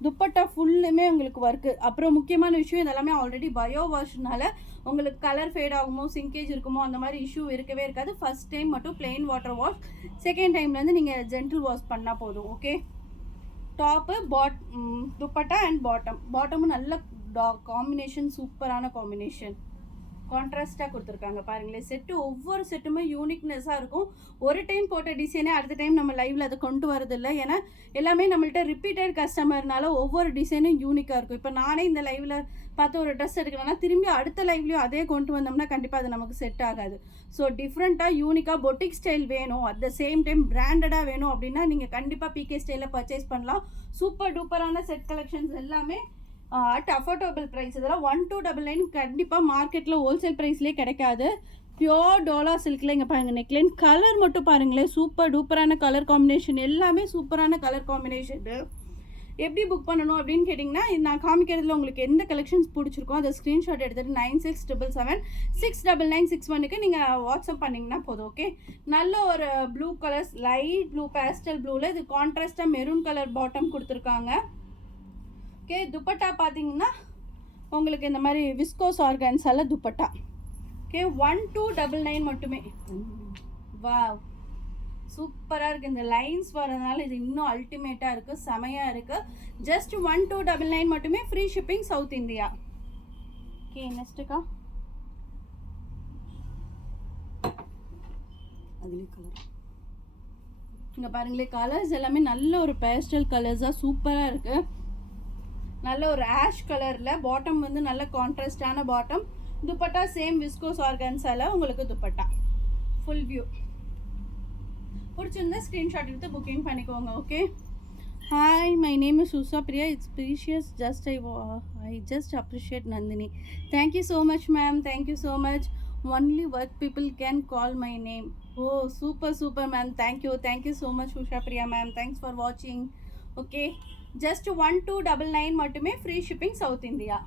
துப்பட்டா ஃபுல்லுமே உங்களுக்கு ஒர்க்கு. அப்புறம் முக்கியமான விஷயம், இதெல்லாமே ஆல்ரெடி பயோ வாஷ்னால உங்களுக்கு கலர் ஃபேட் ஆகுமோ, சிங்கேஜ் இருக்குமோ அந்த மாதிரி இஷ்யூ இருக்கவே இருக்காது. ஃபர்ஸ்ட் டைம் மட்டும் பிளெயின் வாட்டர் வாஷ், செகண்ட் டைம்லேருந்து நீங்கள் ஜென்டில் வாஷ் பண்ணால் போதும். ஓகே, டாப்பு, துப்பட்டா அண்ட் பாட்டமும் நல்ல காம்பினேஷன், சூப்பரான காம்பினேஷன். கான்ட்ராஸ்டாக கொடுத்துருக்காங்க பாருங்களேன். செட்டு ஒவ்வொரு செட்டுமே யூனிக்னஸாக இருக்கும். ஒரு டைம் போட்ட டிசைனே அடுத்த டைம் நம்ம லைவில் அதை கொண்டு வரதில்லை. ஏன்னா எல்லாமே நம்மள்ட்ட ரிப்பீட்டட் கஸ்டமர்னால ஒவ்வொரு டிசைனும் யூனிக்காக இருக்கும். இப்போ நானே இந்த லைவில் பார்த்து ஒரு ட்ரெஸ் எடுக்கிறேன்னா திரும்பி அடுத்த லைவ்லையும் அதே கொண்டு வந்தோம்னா கண்டிப்பாக அது நமக்கு செட் ஆகாது. ஸோ டிஃப்ரெண்ட்டாக யூனிக்காக பொட்டிக் ஸ்டைல் வேணும், அட் த சேம் டைம் பிராண்டடாக வேணும் அப்படின்னா நீங்கள் கண்டிப்பாக பிகே ஸ்டைலில் பர்ச்சேஸ் பண்ணலாம். சூப்பர் டூப்பரான செட் கலெக்ஷன்ஸ் எல்லாமே அட் அஃபோர்டபுள் ப்ரைஸ். இதெல்லாம் 1299 கண்டிப்பாக மார்க்கெட்டில் ஹோல்சேல் ப்ரைஸ்லேயே கிடைக்காது. பியோர் டோலா சில்கில் இங்கே பாருங்கள், நெக்லைன் கலர் மட்டும் பாருங்களேன். சூப்பர் டூப்பரான கலர் காம்பினேஷன், எல்லாமே சூப்பரான கலர் காம்பினேஷன். எப்படி புக் பண்ணணும் அப்படின்னு கேட்டிங்கன்னா, நான் காமிக்கிறதுல உங்களுக்கு எந்த கலெக்ஷன்ஸ் பிடிச்சிருக்கோ அதை ஸ்க்ரீன்ஷாட் எடுத்துகிட்டு 9677769961 நீங்கள் வாட்ஸ்அப் பண்ணிங்கன்னா போதும். ஓகே, நல்ல ஒரு blue colours, light blue pastel ப்ளூவில் இது கான்ட்ராஸ்டாக மெரூன் கலர் பாட்டம் கொடுத்துருக்காங்க. ஓகே, துப்பட்டா பார்த்தீங்கன்னா உங்களுக்கு இந்த மாதிரி விஸ்கோஸ் ஆர்கன்ஸால துப்பட்டா. ஓகே, 1299 மட்டுமே. வா, சூப்பராக இருக்குது. இந்த லைன்ஸ் வரதுனால இது இன்னும் அல்டிமேட்டாக இருக்குது, செமையாக இருக்குது. ஜஸ்ட் 1299 மட்டுமே. Free shipping south India. Okay, நெக்ஸ்ட்டுக்கா அதுலேயே கலர் இங்கே பாருங்களே, கலர்ஸ் எல்லாமே நல்ல ஒரு பேஸ்டல் கலர்ஸாக சூப்பராக இருக்குது. நல்ல ஒரு ஆஷ் கலரில் பாட்டம் வந்து நல்ல கான்ட்ராஸ்டான பாட்டம். துப்பட்டா சேம் விஸ்கோஸ் ஆர்கன்ஸால உங்களுக்கு துப்பட்டா ஃபுல் வியூ. பிடிச்சிருந்தா ஸ்க்ரீன்ஷாட் எடுத்து புக்கிங் பண்ணிக்கோங்க. Okay. Hi, my name is Susha Priya. It's precious. I just appreciate Nandini. Thank you so much, ma'am. Thank you so much. Only work people can call my name. Oh, super, ma'am. Thank you so much, Susha Priya, ma'am. Thanks for watching. Okay. Just 1299 மட்டுமே free shipping south India.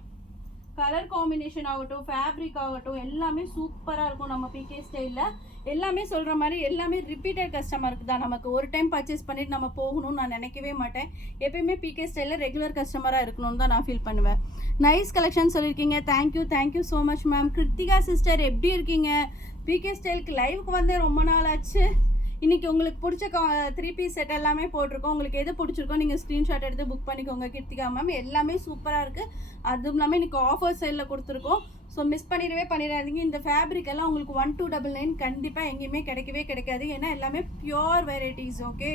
Colour combination ஆகட்டும், fabric ஆகட்டும், எல்லாமே சூப்பராக இருக்கும். நம்ம PK ஸ்டைலில் எல்லாமே சொல்கிற மாதிரி எல்லாமே ரிப்பீட்டட் கஸ்டமருக்கு தான். நமக்கு ஒரு டைம் பர்ச்சேஸ் பண்ணிவிட்டு நம்ம போகணும்னு நான் நினைக்கவே மாட்டேன். எப்பயுமே பிகே ஸ்டைலில் ரெகுலர் கஸ்டமராக இருக்கணும்னு தான் நான் ஃபீல் பண்ணுவேன். நைஸ் கலெக்ஷன் சொல்லியிருக்கீங்க. Thank you so much ma'am. Krithika sister எப்படி இருக்கீங்க? பிகே ஸ்டைலுக்கு லைவுக்கு வந்து ரொம்ப நாள் ஆச்சு. இன்றைக்கி உங்களுக்கு பிடிச்ச 3 பீஸ் செட் எல்லாமே போட்டிருக்கோம். உங்களுக்கு எது பிடிச்சிருக்கோ நீங்கள் ஸ்க்ரீன்ஷாட் எடுத்து புக் பண்ணிக்கோங்க கிருத்திகா மேம். எல்லாமே சூப்பராக இருக்குது. அதுவும் இல்லாமல் இன்றைக்கி ஆஃபர் சைடில் கொடுத்துருக்கோம். ஸோ மிஸ் பண்ணிடாதீங்க. இந்த ஃபேப்ரிக் எல்லாம் உங்களுக்கு 1299 கண்டிப்பாக எங்கேயுமே கிடைக்காது. ஏன்னா எல்லாமே pure varieties. Okay,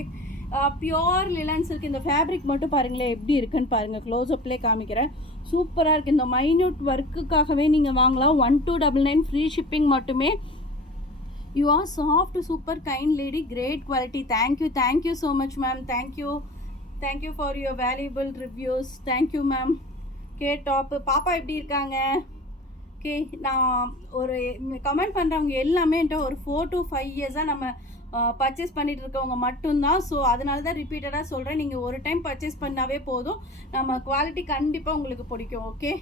pure linen silk. இந்த ஃபேப்ரிக் மட்டும் பாருங்களேன் எப்படி இருக்குன்னு பாருங்கள். க்ளோஸ்அப்லேயே காமிக்கிறேன். சூப்பராக இருக்குது. இந்த மைன்யூட் ஒர்க்குக்காகவே நீங்கள் வாங்கலாம். 1299 ஃப்ரீ ஷிப்பிங் மட்டுமே. You are soft, super kind lady, great quality. Thank you so much ma'am. Thank you for your valuable reviews. Thank you ma'am. Okay, top பாப்பா எப்படி இருக்காங்க? ஓகே, நான் ஒரு கமெண்ட் பண்ணுறவங்க எல்லாமே ஒரு 4 to 5 இயர்ஸாக நம்ம பர்ச்சேஸ் பண்ணிட்டு இருக்கவங்க மட்டும்தான். ஸோ அதனால தான் ரிப்பீட்டடாக சொல்கிறேன். நீங்கள் ஒரு டைம் பர்ச்சேஸ் பண்ணாவே போதும், நம்ம குவாலிட்டி கண்டிப்பாக உங்களுக்கு பிடிக்கும். ஓகே,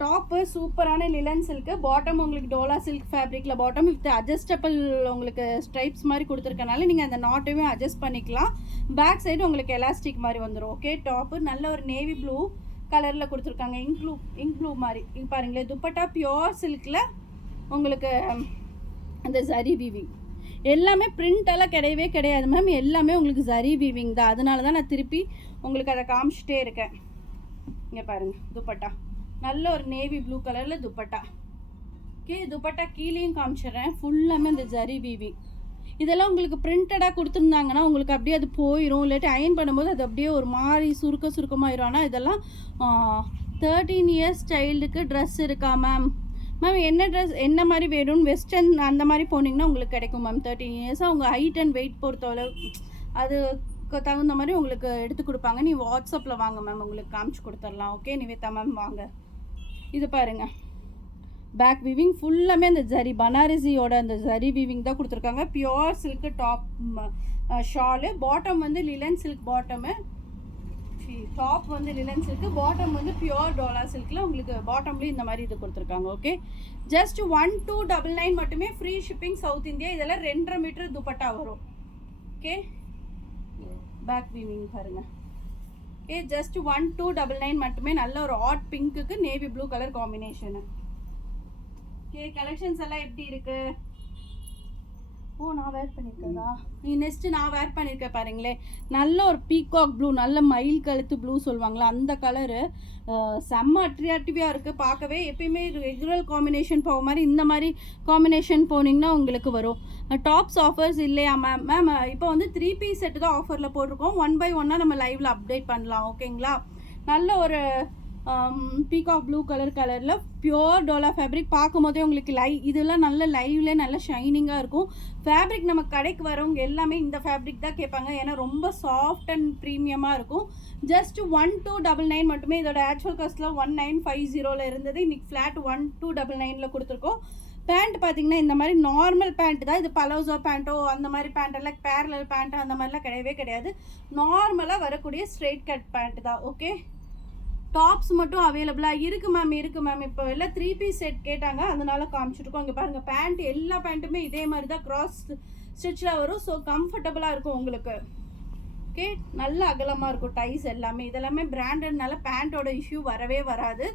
டாப்பு சூப்பரான லிலன் சில்க்கு. பாட்டம் உங்களுக்கு டோலா சில்க் ஃபேப்ரிக்கில் பாட்டம் வித் அட்ஜஸ்டபிள் உங்களுக்கு ஸ்ட்ரைப்ஸ் மாதிரி கொடுத்துருக்கனால நீங்கள் அந்த நாட்டையுமே அட்ஜஸ்ட் பண்ணிக்கலாம். பேக் சைடு உங்களுக்கு எலாஸ்டிக் மாதிரி வந்துடும். ஓகே, டாப்பு நல்ல ஒரு நேவி ப்ளூ கலரில் கொடுத்துருக்காங்க. இங்க் ப்ளூ மாதிரி. இங்கே பாருங்களேன், துப்பட்டா பியோர் சில்கில் உங்களுக்கு அந்த சரி வீவிங். எல்லாமே பிரிண்டெல்லாம் கிடையாது மேம். எல்லாமே உங்களுக்கு சரி வீவிங் தான். அதனால தான் நான் திருப்பி உங்களுக்கு அதை காமிச்சிட்டே இருக்கேன். இங்கே பாருங்கள், துப்பட்டா நல்ல ஒரு நேவி ப்ளூ கலரில் துப்பட்டா. ஓகே, துப்பட்டா கீழேயும் காமிச்சிடுறேன். ஃபுல்லாமே இந்த ஜரி வீவிங். இதெல்லாம் உங்களுக்கு பிரிண்டடாக கொடுத்துருந்தாங்கன்னா உங்களுக்கு அப்படியே அது போயிடும். இல்லாட்டி அயன் பண்ணும்போது அது அப்படியே ஒரு மாதிரி சுருக்கமாயிரும். ஆனால் இதெல்லாம் 13 இயர்ஸ் சைல்டுக்கு ட்ரெஸ் இருக்கா மேம்? என்ன ட்ரெஸ் என்ன மாதிரி வேணும்னு வெஸ்டர்ன் அந்த மாதிரி போனீங்கன்னா உங்களுக்கு கிடைக்கும் மேம். 13 இயர்ஸாக உங்கள் ஹைட் அண்ட் வெயிட் பொறுத்தவரை அதுக்கு தகுந்த மாதிரி உங்களுக்கு எடுத்து கொடுப்பாங்க. நீ வாட்ஸ்அப்பில் வாங்க மேம், உங்களுக்கு காமிச்சு கொடுத்துடலாம். ஓகே நிவேதா மேம் வாங்க. இது பாருங்க, பேக் வீவிங் ஃபுல்லாமே அந்த ஜரி பனாரசியோட அந்த ஜரி வீவிங் தான் கொடுத்துருக்காங்க. Pure silk top shawl. Bottom வந்து லிலன் சில்க் பாட்டமு. டாப் வந்து லிலன் சில்க்கு, பாட்டம் வந்து பியோர் டோலா சில்கில் உங்களுக்கு பாட்டம்லேயும் இந்த மாதிரி இது கொடுத்துருக்காங்க. ஓகே, ஜஸ்ட் 1299 மட்டுமே ஃப்ரீ ஷிப்பிங் சவுத் இந்தியா. இதெல்லாம் 2.5 மீட்டர் துப்பட்டா வரும். ஓகே, பேக் வீவிங் பாருங்கள். ஓகே, ஜஸ்ட் 1299 மட்டுமே. நல்ல ஒரு ஹாட் பிங்க்குக்கு navy blue colour combination. Okay, collections எல்லாம் எப்படி இருக்கு? ஓ, நான் வேர் பண்ணியிருக்கேதா? நெக்ஸ்ட்டு நான் வேர் பண்ணியிருக்கேன் பாருங்களேன். நல்ல ஒரு பீகாக் ப்ளூ, நல்ல மயில் கழுத்து ப்ளூ சொல்லுவாங்களா அந்த கலரு. செம்ம அட்ராக்டிவாக இருக்குது பார்க்கவே. எப்பயுமே ரெகுலர் காம்பினேஷன் போக மாதிரி இந்த மாதிரி காம்பினேஷன் போனீங்கன்னா உங்களுக்கு வரும். டாப்ஸ் ஆஃபர்ஸ் இல்லையா மேம்? மேம் இப்போ வந்து 3 பீஸ் செட்டு தான் ஆஃபரில் போட்டிருக்கோம். 1 by 1 நம்ம லைவில் அப்டேட் பண்ணலாம். ஓகேங்களா? நல்ல ஒரு பீகாக் ப்ளூ கலரில் பியோர் டோலா ஃபேப்ரிக். பார்க்கும் போதே உங்களுக்கு இதெல்லாம் நல்ல லைவ்ல நல்ல ஷைனிங்காக இருக்கும். ஃபேப்ரிக் நம்ம கடைக்கு வரவங்க எல்லாமே இந்த ஃபேப்ரிக் தான் கேட்பாங்க. ஏன்னா ரொம்ப சாஃப்ட் அண்ட் ப்ரீமியமாக இருக்கும். ஜஸ்ட் 1299 மட்டுமே. இதோட ஆக்சுவல் காஸ்ட்டில் 1950 இருந்தது. இன்றைக்கி ஃப்ளாட் 1299 கொடுத்துருக்கோம். பேண்ட் பார்த்தீங்கன்னா இந்த மாதிரி நார்மல் பேண்ட் தான். இது பலோசோ பேண்ட்டோ அந்த மாதிரி பேண்ட்டெல்லாம் பேரலல் பேண்ட்டோ அந்த மாதிரிலாம் கிடையாது. நார்மலாக வரக்கூடிய ஸ்ட்ரெயிட் கட் பேண்ட் தான். ஓகே, டாப்ஸ் மட்டும் அவைலபிளாக இருக்குது மேம். இப்போ எல்லாம் 3 பீஸ் செட் கேட்டாங்க, அதனால காமிச்சிருக்கோம். இங்கே பாருங்கள், பேண்ட் எல்லா பேண்ட்டுமே இதே மாதிரி தான் க்ராஸ் ஸ்டிச்சில் வரும். ஸோ கம்ஃபர்டபுளாக இருக்கும் உங்களுக்கு. ஓகே, நல்ல அகலமாக இருக்கும் டைஸ் எல்லாமே. இதெல்லாமே பிராண்டட்னால பேண்ட்டோட இஷ்யூ வரவே வராது.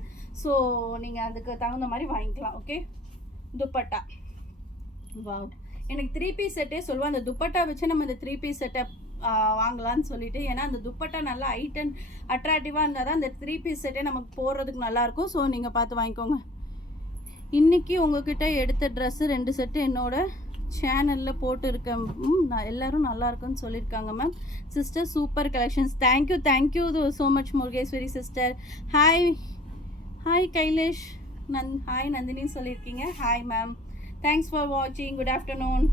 ஸோ நீங்கள் அதுக்கு தகுந்த மாதிரி வாங்கிக்கலாம். Okay, dupatta wow. எனக்கு 3 பீஸ் செட்டே சொல்லுவேன். அந்த துப்பட்டா வச்சு நம்ம இந்த 3 பீஸ் செட்டை வாங்கலான்னு சொல்லிட்டு. ஏன்னா அந்த துப்பட்டா நல்லா ஹைட் அண்ட் அட்ராக்டிவாக இருந்தால் தான் அந்த 3 பீஸ் செட்டே நமக்கு போடுறதுக்கு நல்லாயிருக்கும். ஸோ நீங்கள் பார்த்து வாங்கிக்கோங்க. இன்றைக்கி உங்ககிட்ட எடுத்த ட்ரெஸ்ஸு 2 செட்டு என்னோட சேனலில் போட்டுருக்கேன். நான் எல்லோரும் நல்லா இருக்குன்னு சொல்லியிருக்காங்க ma'am. Sister super collections. Thank you so much Murugeswari sister. Hi Kailash. Hi நந்தினின்னு சொல்லியிருக்கீங்க. ஹாய் மேம், தேங்க்ஸ் ஃபார் வாட்சிங். Good afternoon.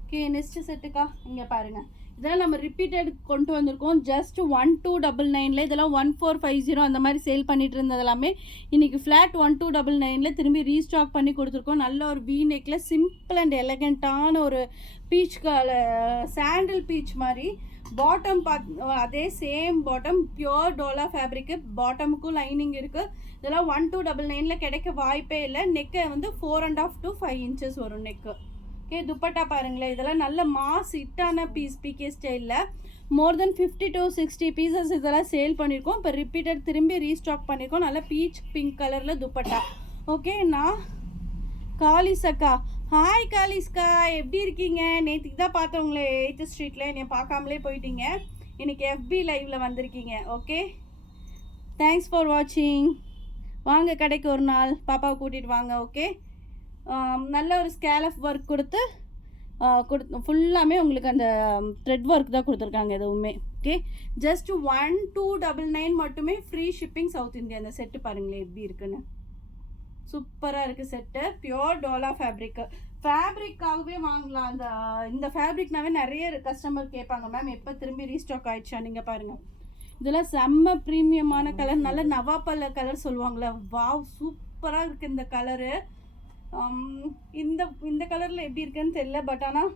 ஓகே, நெக்ஸ்ட் செட்டுக்கா இங்கே பாருங்கள். இதெல்லாம் நம்ம ரிப்பீட்டட் கொண்டு வந்திருக்கோம். ஜஸ்ட் 1299 இதெல்லாம் 1450 அந்த மாதிரி சேல் பண்ணிட்டு இருந்தது எல்லாமே இன்றைக்கி ஃப்ளாட் 1299 திரும்பி ரீஸ்டாக் பண்ணி கொடுத்துருக்கோம். நல்ல ஒரு வீ நெக்கில் சிம்பிள் அண்ட் எலகண்ட்டான ஒரு பீச் சாண்டில் பீச் மாதிரி பாட்டம் அதே same bottom pure dola fabric. பாட்டமுக்கும் லைனிங் இருக்குது. இதெல்லாம் 1299 கிடைக்க வாய்ப்பே இல்லை. நெக்கை வந்து 4.5 to 5 inches வரும் நெக்கு. ஓகே, துப்பட்டா பாருங்களேன். இதெல்லாம் நல்ல மாஸ் ஹிட்டான பீஸ். பிகே ஸ்டைலில் மோர் தென் 50 to 60 பீசஸ் இதெல்லாம் சேல் பண்ணியிருக்கோம். இப்போ ரிப்பீட்டட் திரும்பி ரீஸ்டாக் பண்ணியிருக்கோம். நல்ல பீச் பிங்க் கலரில் துப்பட்டா. ஓகே, நான் காலிஸ்க்கா. ஹாய் காலிஸ்க்கா, எப்படி இருக்கீங்க? நேற்றுக்கு தான் பார்த்தவங்களே 8th ஸ்ட்ரீட்டில். என்னை பார்க்காமலே போயிட்டீங்க. இன்றைக்கி FB லைவில் வந்திருக்கீங்க. ஓகே, தேங்க்ஸ் ஃபார் வாட்சிங். வாங்க கடைக்கு ஒரு நாள், பாப்பாவை கூட்டிகிட்டு வாங்க. ஓகே, நல்ல ஒரு ஸ்கேலப் ஒர்க் கொடுத்து ஃபுல்லாமே உங்களுக்கு அந்த த்ரெட் ஒர்க் தான் கொடுத்துருக்காங்க எதுவுமே. ஓகே, ஜஸ்ட் 1299 மட்டுமே. Free shipping south India. அந்த செட்டு பாருங்களேன் எப்படி இருக்குன்னு. சூப்பராக இருக்குது செட்டு. பியோர் டோலா ஃபேப்ரிக்காகவே வாங்கலாம். இந்த ஃபேப்ரிக்னாவே நிறைய கஸ்டமர் கேட்பாங்க மேம் எப்போ திரும்பி ரீஸ்டாக் ஆயிடுச்சா. நீங்கள் பாருங்கள், இதெல்லாம் செம்ம ப்ரீமியமான கலர். நல்ல நவாப்பல்ல கலர் சொல்லுவாங்களே, வாவ் சூப்பராக இருக்குது இந்த கலரு. இந்த கலரில் எப்படி இருக்குன்னு தெரியல, பட் ஆனால்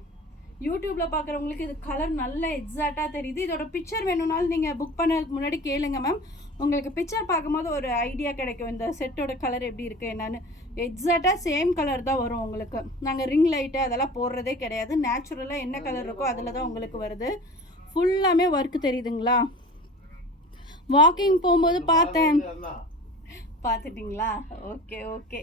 யூடியூப்பில் பார்க்குறவங்களுக்கு இது கலர் நல்ல எக்ஸாக்டாக தெரியுது. இதோட பிக்சர் வேணும்னாலும் நீங்கள் புக் பண்ணதுக்கு முன்னாடி கேளுங்க மேம். உங்களுக்கு பிக்சர் பார்க்கும்போது ஒரு ஐடியா கிடைக்கும் இந்த செட்டோட கலர் எப்படி இருக்குது என்னன்னு. எக்ஸாக்டாக சேம் கலர் தான் வரும் உங்களுக்கு. நாங்கள் ரிங் லைட்டு அதெல்லாம் போடுறதே கிடையாது. நேச்சுரலாக என்ன கலர் இருக்கோ அதில் தான் உங்களுக்கு வருது. ஃபுல்லாமே ஒர்க்கு தெரியுதுங்களா? வாக்கிங் போகும்போது பார்த்துட்டிங்களா? ஓகே.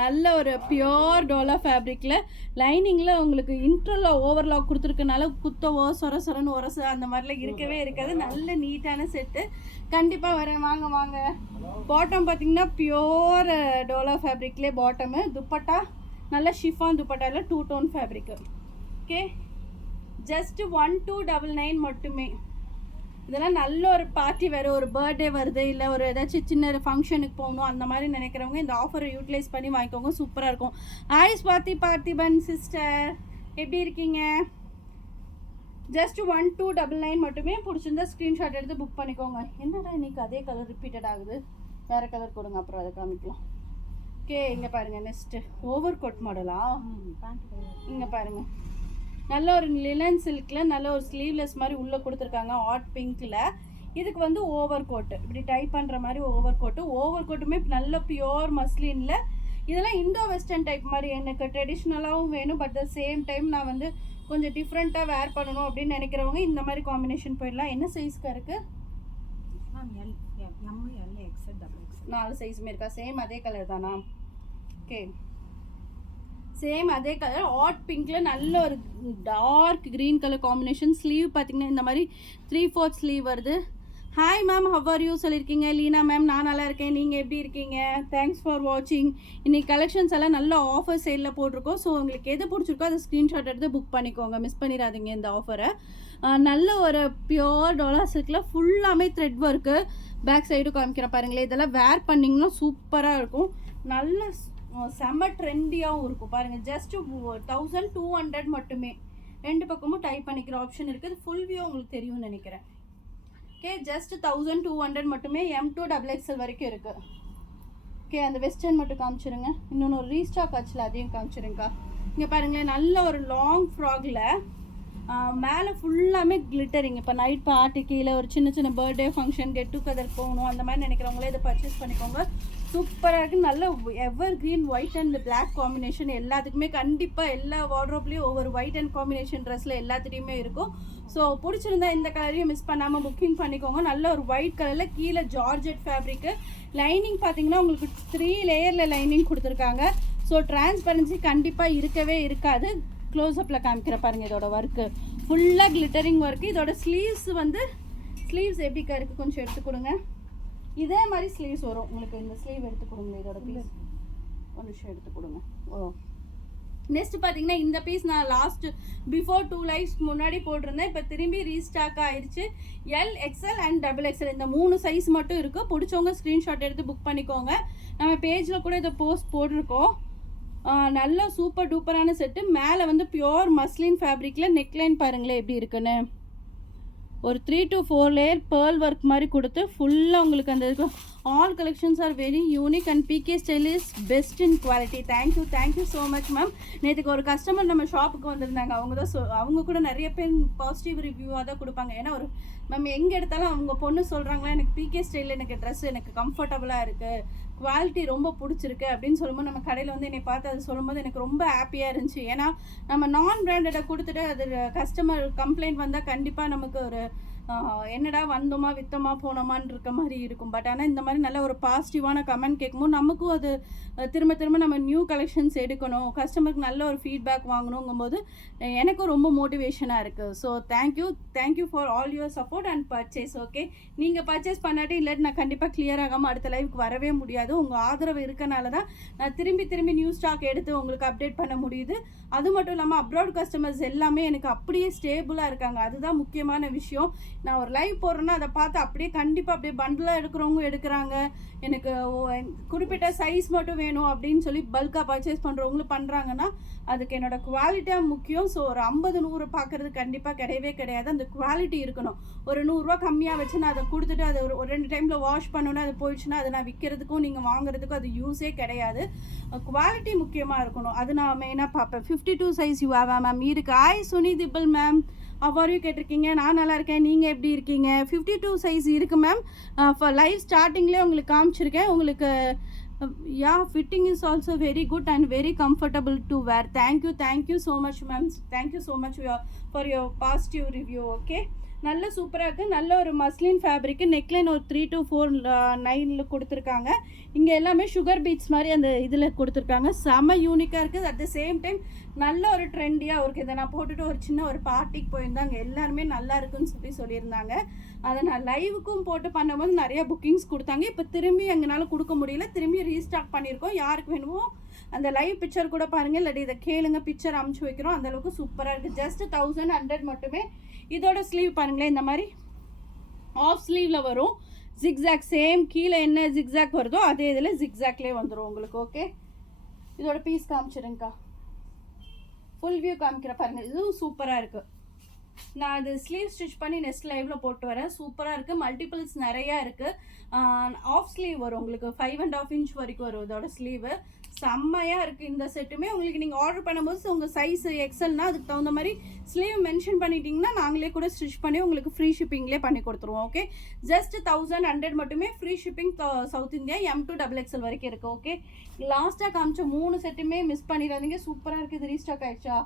நல்ல ஒரு பியோர் டோலா ஃபேப்ரிக்கில் லைனிங்கில் உங்களுக்கு இன்ட்ரோவில் ஓவர்லாக் கொடுத்துருக்கனால குத்தவோ சொரன்னு உரச அந்த மாதிரிலாம் இருக்கவே இருக்காது. நல்ல நீட்டான செட்டு. கண்டிப்பாக வரேன், வாங்க. பாட்டம் பார்த்திங்கன்னா பியோர் டோலா ஃபேப்ரிக்லேயே பாட்டமு. துப்பட்டா நல்ல ஷிஃபான் துப்பட்டாவில் 2 tone ஃபேப்ரிக்கு. ஓகே, ஜஸ்ட் 1299 மட்டுமே. இதெல்லாம் நல்ல ஒரு பார்ட்டி வேறு, ஒரு பர்த்டே வருது, இல்லை ஒரு ஏதாச்சும் சின்ன ஃபங்க்ஷனுக்கு போகணும் அந்த மாதிரி நினைக்கிறவங்க இந்த ஆஃபரை யூட்டிலைஸ் பண்ணி வாங்கிக்கோங்க. சூப்பராக இருக்கும். ஆயுஷ் பார்த்திபன் சிஸ்டர், எப்படி இருக்கீங்க? ஜஸ்ட் 1299 மட்டுமே. பிடிச்சிருந்தா ஸ்க்ரீன்ஷாட் எடுத்து புக் பண்ணிக்கோங்க. என்னடா இன்னைக்கு அதே கலர் ரிப்பீட்டட் ஆகுது, வேறு கலர் கொடுங்க, அப்புறம் அதை காமிக்கலாம். ஓகே, இங்கே பாருங்கள். நெக்ஸ்ட்டு ஓவர் கோட் மாடலா? இங்கே பாருங்கள், நல்ல ஒரு லினன் சில்கில் நல்ல ஒரு ஸ்லீவ்லெஸ் மாதிரி உள்ளே கொடுத்துருக்காங்க. ஹாட் பிங்க்கில். இதுக்கு வந்து ஓவர் கோட்டு இப்படி டைப் பண்ணுற மாதிரி ஓவர் கோட்டுமே நல்ல பியோர் மஸ்லினில். இதெல்லாம் இண்டோ வெஸ்டர்ன் டைப் மாதிரி. எனக்கு ட்ரெடிஷ்னலாகவும் வேணும், பட் த சேம் டைம் நான் வந்து கொஞ்சம் டிஃப்ரெண்ட்டாக வேர் பண்ணணும் அப்படின்னு நினைக்கிறவங்க இந்த மாதிரி காம்பினேஷன் போயிடலாம். என்ன சைஸ்க்கு இருக்குது? 4 சைஸுமே இருக்கா? சேம் அதே கலர் தானா? ஓகே, சேம் அதே கலர். ஹாட் பிங்க்கில் நல்ல ஒரு dark green colour combination. Sleeve பார்த்திங்கன்னா இந்த மாதிரி 3/4 ஸ்லீவ் வருது. Hi ma'am, how are you சொல்லியிருக்கீங்க. லீனா மேம், நான் நல்லா இருக்கேன், நீங்கள் எப்படி இருக்கீங்க? தேங்க்ஸ் ஃபார் வாட்சிங். இன்றைக்கி கலெக்ஷன்ஸ் எல்லாம் நல்ல ஆஃபர் சேலில் போட்டிருக்கோம். ஸோ உங்களுக்கு எது பிடிச்சிருக்கோ அதை ஸ்க்ரீன்ஷாட் எடுத்து புக் பண்ணிக்கோங்க. மிஸ் பண்ணிடாதீங்க இந்த ஆஃபரை. நல்ல ஒரு பியோர் டோலா சில்கில் ஃபுல்லாமே த்ரெட் ஒர்க்கு. பேக் சைடு காமிக்கிறேன் பாருங்களேன். இதெல்லாம் வேர் பண்ணிங்கன்னா சூப்பராக இருக்கும். நல்ல செம்ம ட்ரெண்டியாகவும் இருக்கும் பாருங்கள். ஜஸ்ட் 1200 மட்டுமே. 2 பக்கமும் டைப் பண்ணிக்கிற ஆப்ஷன் இருக்குது. ஃபுல் வியூ உங்களுக்கு தெரியும்னு நினைக்கிறேன். ஓகே, ஜஸ்ட் 1200 மட்டுமே. M2 XXL வரைக்கும் இருக்குது. ஓகே, அந்த வெஸ்டர்ன் மட்டும் காமிச்சிருங்க. இன்னொன்று ஒரு ரீஸ்டாக் ஆச்சுல, அதையும் காமிச்சிருங்கக்கா. இங்கே பாருங்களேன், நல்ல ஒரு லாங் ஃப்ராகில் மேலே ஃபுல்லாமே கிளிட்டரிங். இப்போ நைட் பார்ட்டி கீழே ஒரு சின்ன பர்த்டே ஃபங்க்ஷன் கெட் டுகெதர் போகணும் அந்த மாதிரி நினைக்கிறவங்களே இதை பர்ச்சேஸ் பண்ணிக்கோங்க. சூப்பராக இருக்குது. நல்ல evergreen white and black combination. எல்லாத்துக்குமே கண்டிப்பாக எல்லா வார்ட்ரோப்லேயும் ஒவ்வொரு ஒயிட் அண்ட் காம்பினேஷன் ட்ரெஸ்ஸில் எல்லாத்துலேயுமே இருக்கும். ஸோ பிடிச்சிருந்தா இந்த கலரையும் மிஸ் பண்ணாமல் புக்கிங் பண்ணிக்கோங்க. நல்ல ஒரு ஒயிட் கலரில் கீழே ஜார்ஜெட் ஃபேப்ரிக்கு. லைனிங் பார்த்தீங்கன்னா உங்களுக்கு 3 லேயரில் லைனிங் கொடுத்துருக்காங்க. ஸோ டிரான்ஸ்பரன்சி கண்டிப்பாக இருக்கவே இருக்காது. க்ளோஸ்அப்பில் காமிக்கிற பாருங்கள். இதோட ஒர்க்கு ஃபுல்லாக கிளிட்டரிங் ஒர்க்கு. இதோட ஸ்லீவ்ஸ் எப்படிக்கா இருக்குது கொஞ்சம் எடுத்து கொடுங்க. இதே மாதிரி ஸ்லீவ்ஸ் வரும் உங்களுக்கு. இந்த ஸ்லீவ் எடுத்து கொடுங்க. இதோட பீஸ் ஒரு நிமிஷம் எடுத்து கொடுங்க. ஓ, நெக்ஸ்ட் பார்த்தீங்கன்னா இந்த பீஸ் நான் லாஸ்ட் பிஃபோர் 2 லைவ்ஸ் முன்னாடி போட்டிருந்தேன். இப்போ திரும்பி ரீஸ்டாக் ஆயிடுச்சு. L, XL and double XL இந்த 3 சைஸ் மட்டும் இருக்குது. பிடிச்சவங்க ஸ்க்ரீன்ஷாட் எடுத்து புக் பண்ணிக்கோங்க. நம்ம பேஜில் கூட இதை போஸ்ட் போட்டிருக்கோம். நல்ல சூப்பர் டூப்பரான செட்டு. மேலே வந்து பியோர் மஸ்லின் ஃபேப்ரிக்கில் நெக்லைன் பாருங்களேன் எப்படி இருக்குன்னு. ஒரு 3 to 4 லேயர் பேர்ல் ஒர்க் மாதிரி கொடுத்து ஃபுல்லாக உங்களுக்கு அந்த இருக்கும். All collections are very unique and PK style is best in quality. Thank you so much ma'am. நேற்றுக்கு ஒரு கஸ்டமர் நம்ம ஷாப்புக்கு வந்திருந்தாங்க. அவங்க கூட நிறைய பேர் பாசிட்டிவ் ரிவ்யூவாக தான் கொடுப்பாங்க. ஏன்னா ஒரு மேம் எங்கே எடுத்தாலும் அவங்க பொண்ணு சொல்கிறாங்களா, எனக்கு பிகே ஸ்டைலில் எனக்கு ட்ரெஸ் எனக்கு கம்ஃபர்டபுளாக இருக்குது, குவாலிட்டி ரொம்ப பிடிச்சிருக்கு அப்படின்னு சொல்லும்போது நம்ம கடையில் வந்து என்னை பார்த்து அது சொல்லும்போது எனக்கு ரொம்ப ஹாப்பியாக இருந்துச்சு. ஏன்னா நம்ம நான் பிராண்டடை கொடுத்துட்டு அது கஸ்டமர் கம்ப்ளைண்ட் வந்தால் கண்டிப்பாக நமக்கு ஒரு என்னடா வந்தோமா விற்றோமா போனோமான்னு இருக்க மாதிரி இருக்கும். பட் ஆனால் இந்த மாதிரி நல்ல ஒரு பாசிட்டிவான கமெண்ட் கேட்கும்போது நமக்கும் அது திரும்ப திரும்ப நம்ம நியூ கலெக்ஷன்ஸ் எடுக்கணும், கஸ்டமருக்கு நல்ல ஒரு ஃபீட்பேக் வாங்கணுங்கும்போது எனக்கும் ரொம்ப மோட்டிவேஷனாக இருக்குது. So thank you for all your support and purchase. Okay, நீங்கள் பர்ச்சேஸ் பண்ணாட்டி இல்லாட்டி நான் கண்டிப்பாக கிளியர் ஆகாமல் அடுத்த லைவுக்கு வரவே முடியாது. உங்கள் ஆதரவு இருக்கனால தான் நான் திரும்பி நியூ ஸ்டாக் எடுத்து உங்களுக்கு அப்டேட் பண்ண முடியுது. அது மட்டும் இல்லாமல் அப்ராட் கஸ்டமர்ஸ் எல்லாமே எனக்கு அப்படியே ஸ்டேபிளாக இருக்காங்க. அதுதான் முக்கியமான விஷயம். நான் ஒரு லைவ் போடுறேன்னா அதை பார்த்து அப்படியே கண்டிப்பாக அப்படியே பண்டிலாக எடுக்கிறவங்க எடுக்கிறாங்க. எனக்கு குறிப்பிட்ட சைஸ் மட்டும் வேணும் அப்படின்னு சொல்லி பல்காக பர்ச்சேஸ் பண்ணுறவங்களும் பண்ணுறாங்கன்னா அதுக்கு என்னோடய குவாலிட்டியாக முக்கியம். ஸோ ஒரு 50-100 பார்க்குறது கண்டிப்பாக கிடையாது. அந்த குவாலிட்டி இருக்கணும். ஒரு 100 ரூபா கம்மியாக வச்சு நான் அதை கொடுத்துட்டு அதை ஒரு 2 டைமில் வாஷ் பண்ணணுன்னா அது போயிடுச்சுன்னா அதை நான் விற்கிறதுக்கும் நீங்கள் வாங்குறதுக்கும் அது யூஸே கிடையாது. குவாலிட்டி முக்கியமாக இருக்கணும். அது நான் மெயினாக பார்ப்பேன். 52 சைஸ் யூ ஆவா மேம் இருக்கு. ஆய் சுனிதிபிள் மேம் அவ்வாறையும் கேட்டிருக்கீங்க. நான் நல்லா இருக்கேன், நீங்கள் எப்படி இருக்கீங்க? 52 சைஸ் இருக்குது மேம். ஃபார் லைவ் ஸ்டார்டிங்லேயே உங்களுக்கு காமிச்சிருக்கேன். உங்களுக்கு fitting is also very good and very comfortable to wear. Thank you so much ma'am. Thank you so much for your positive review. Okay, நல்ல சூப்பராக இருக்குது. நல்ல ஒரு மஸ்லின் ஃபேப்ரிக்கு. நெக்லைன் ஒரு 3 to 4 9 கொடுத்துருக்காங்க. இங்கே எல்லாமே சுகர் பீட்ஸ் மாதிரி அந்த இதில் கொடுத்துருக்காங்க. செம யூனிக்காக இருக்குது. அட் த சேம் டைம் நல்ல ஒரு ட்ரெண்டியாக இருக்குது. இதை நான் போட்டுட்டு ஒரு சின்ன ஒரு பார்ட்டிக்கு போயிருந்தாங்க. எல்லாருமே நல்லா இருக்குன்னு சொல்லியிருந்தாங்க. அதை நான் லைவுக்கும் போட்டு பண்ணும்போது நிறைய புக்கிங்ஸ் கொடுத்தாங்க. இப்போ திரும்பி எங்களால் கொடுக்க முடியல. திரும்பி ரீஸ்டாக் பண்ணியிருக்கோம். யாருக்கு வேணுமோ அந்த லைவ் பிக்சர் கூட பாருங்கள், இல்லாட்டி இதை கேளுங்க, பிக்சர் அமுச்சு வைக்கிறோம். அந்தளவுக்கு சூப்பராக இருக்குது. ஜஸ்ட் 1100 மட்டுமே. இதோட ஸ்லீவ் பாருங்களேன், இந்த மாதிரி ஆஃப் ஸ்லீவில் வரும். ஜிக்ஸாக் சேம் கீழே என்ன ஜிக்ஸாக் வருதோ அதே இதில் ஜிக்ஸாக்லேயே வந்துடும் உங்களுக்கு. ஓகே, இதோட பீஸ் காமிச்சிருங்கக்கா. ஃபுல் வியூ காமிக்கிற பாருங்கள். இதுவும் சூப்பராக இருக்குது. நான் அது ஸ்லீவ் ஸ்டிச் பண்ணி நெக்ஸ்ட் லைவில் போட்டு வரேன். சூப்பராக இருக்குது. மல்டிபிள்ஸ் நிறையா இருக்குது. ஆஃப் ஸ்லீவ் வரும் உங்களுக்கு. 5.5 inch வரைக்கும் வரும் இதோட ஸ்லீவு. செம்மையாக இருக்குது இந்த செட்டுமே. உங்களுக்கு நீங்கள் ஆர்டர் பண்ணும்போது உங்கள் சைஸ் எக்ஸல்னா அதுக்கு தகுந்த மாதிரி ஸ்லீவ் மென்ஷன் பண்ணிட்டீங்கன்னா நாங்களே கூட ஸ்டிச் பண்ணி உங்களுக்கு ஃப்ரீ ஷிப்பிங்லேயே பண்ணி கொடுத்துருவோம். ஓகே, ஜஸ்ட் 1100 மட்டுமே. Free shipping south India M to XXL வரைக்கும் இருக்குது. ஓகே, லாஸ்ட்டாக காமிச்ச 3 செட்டுமே மிஸ் பண்ணிடாதீங்க. சூப்பராக இருக்குது. இது ரீஸ்டாக் ஆகிடுச்சா?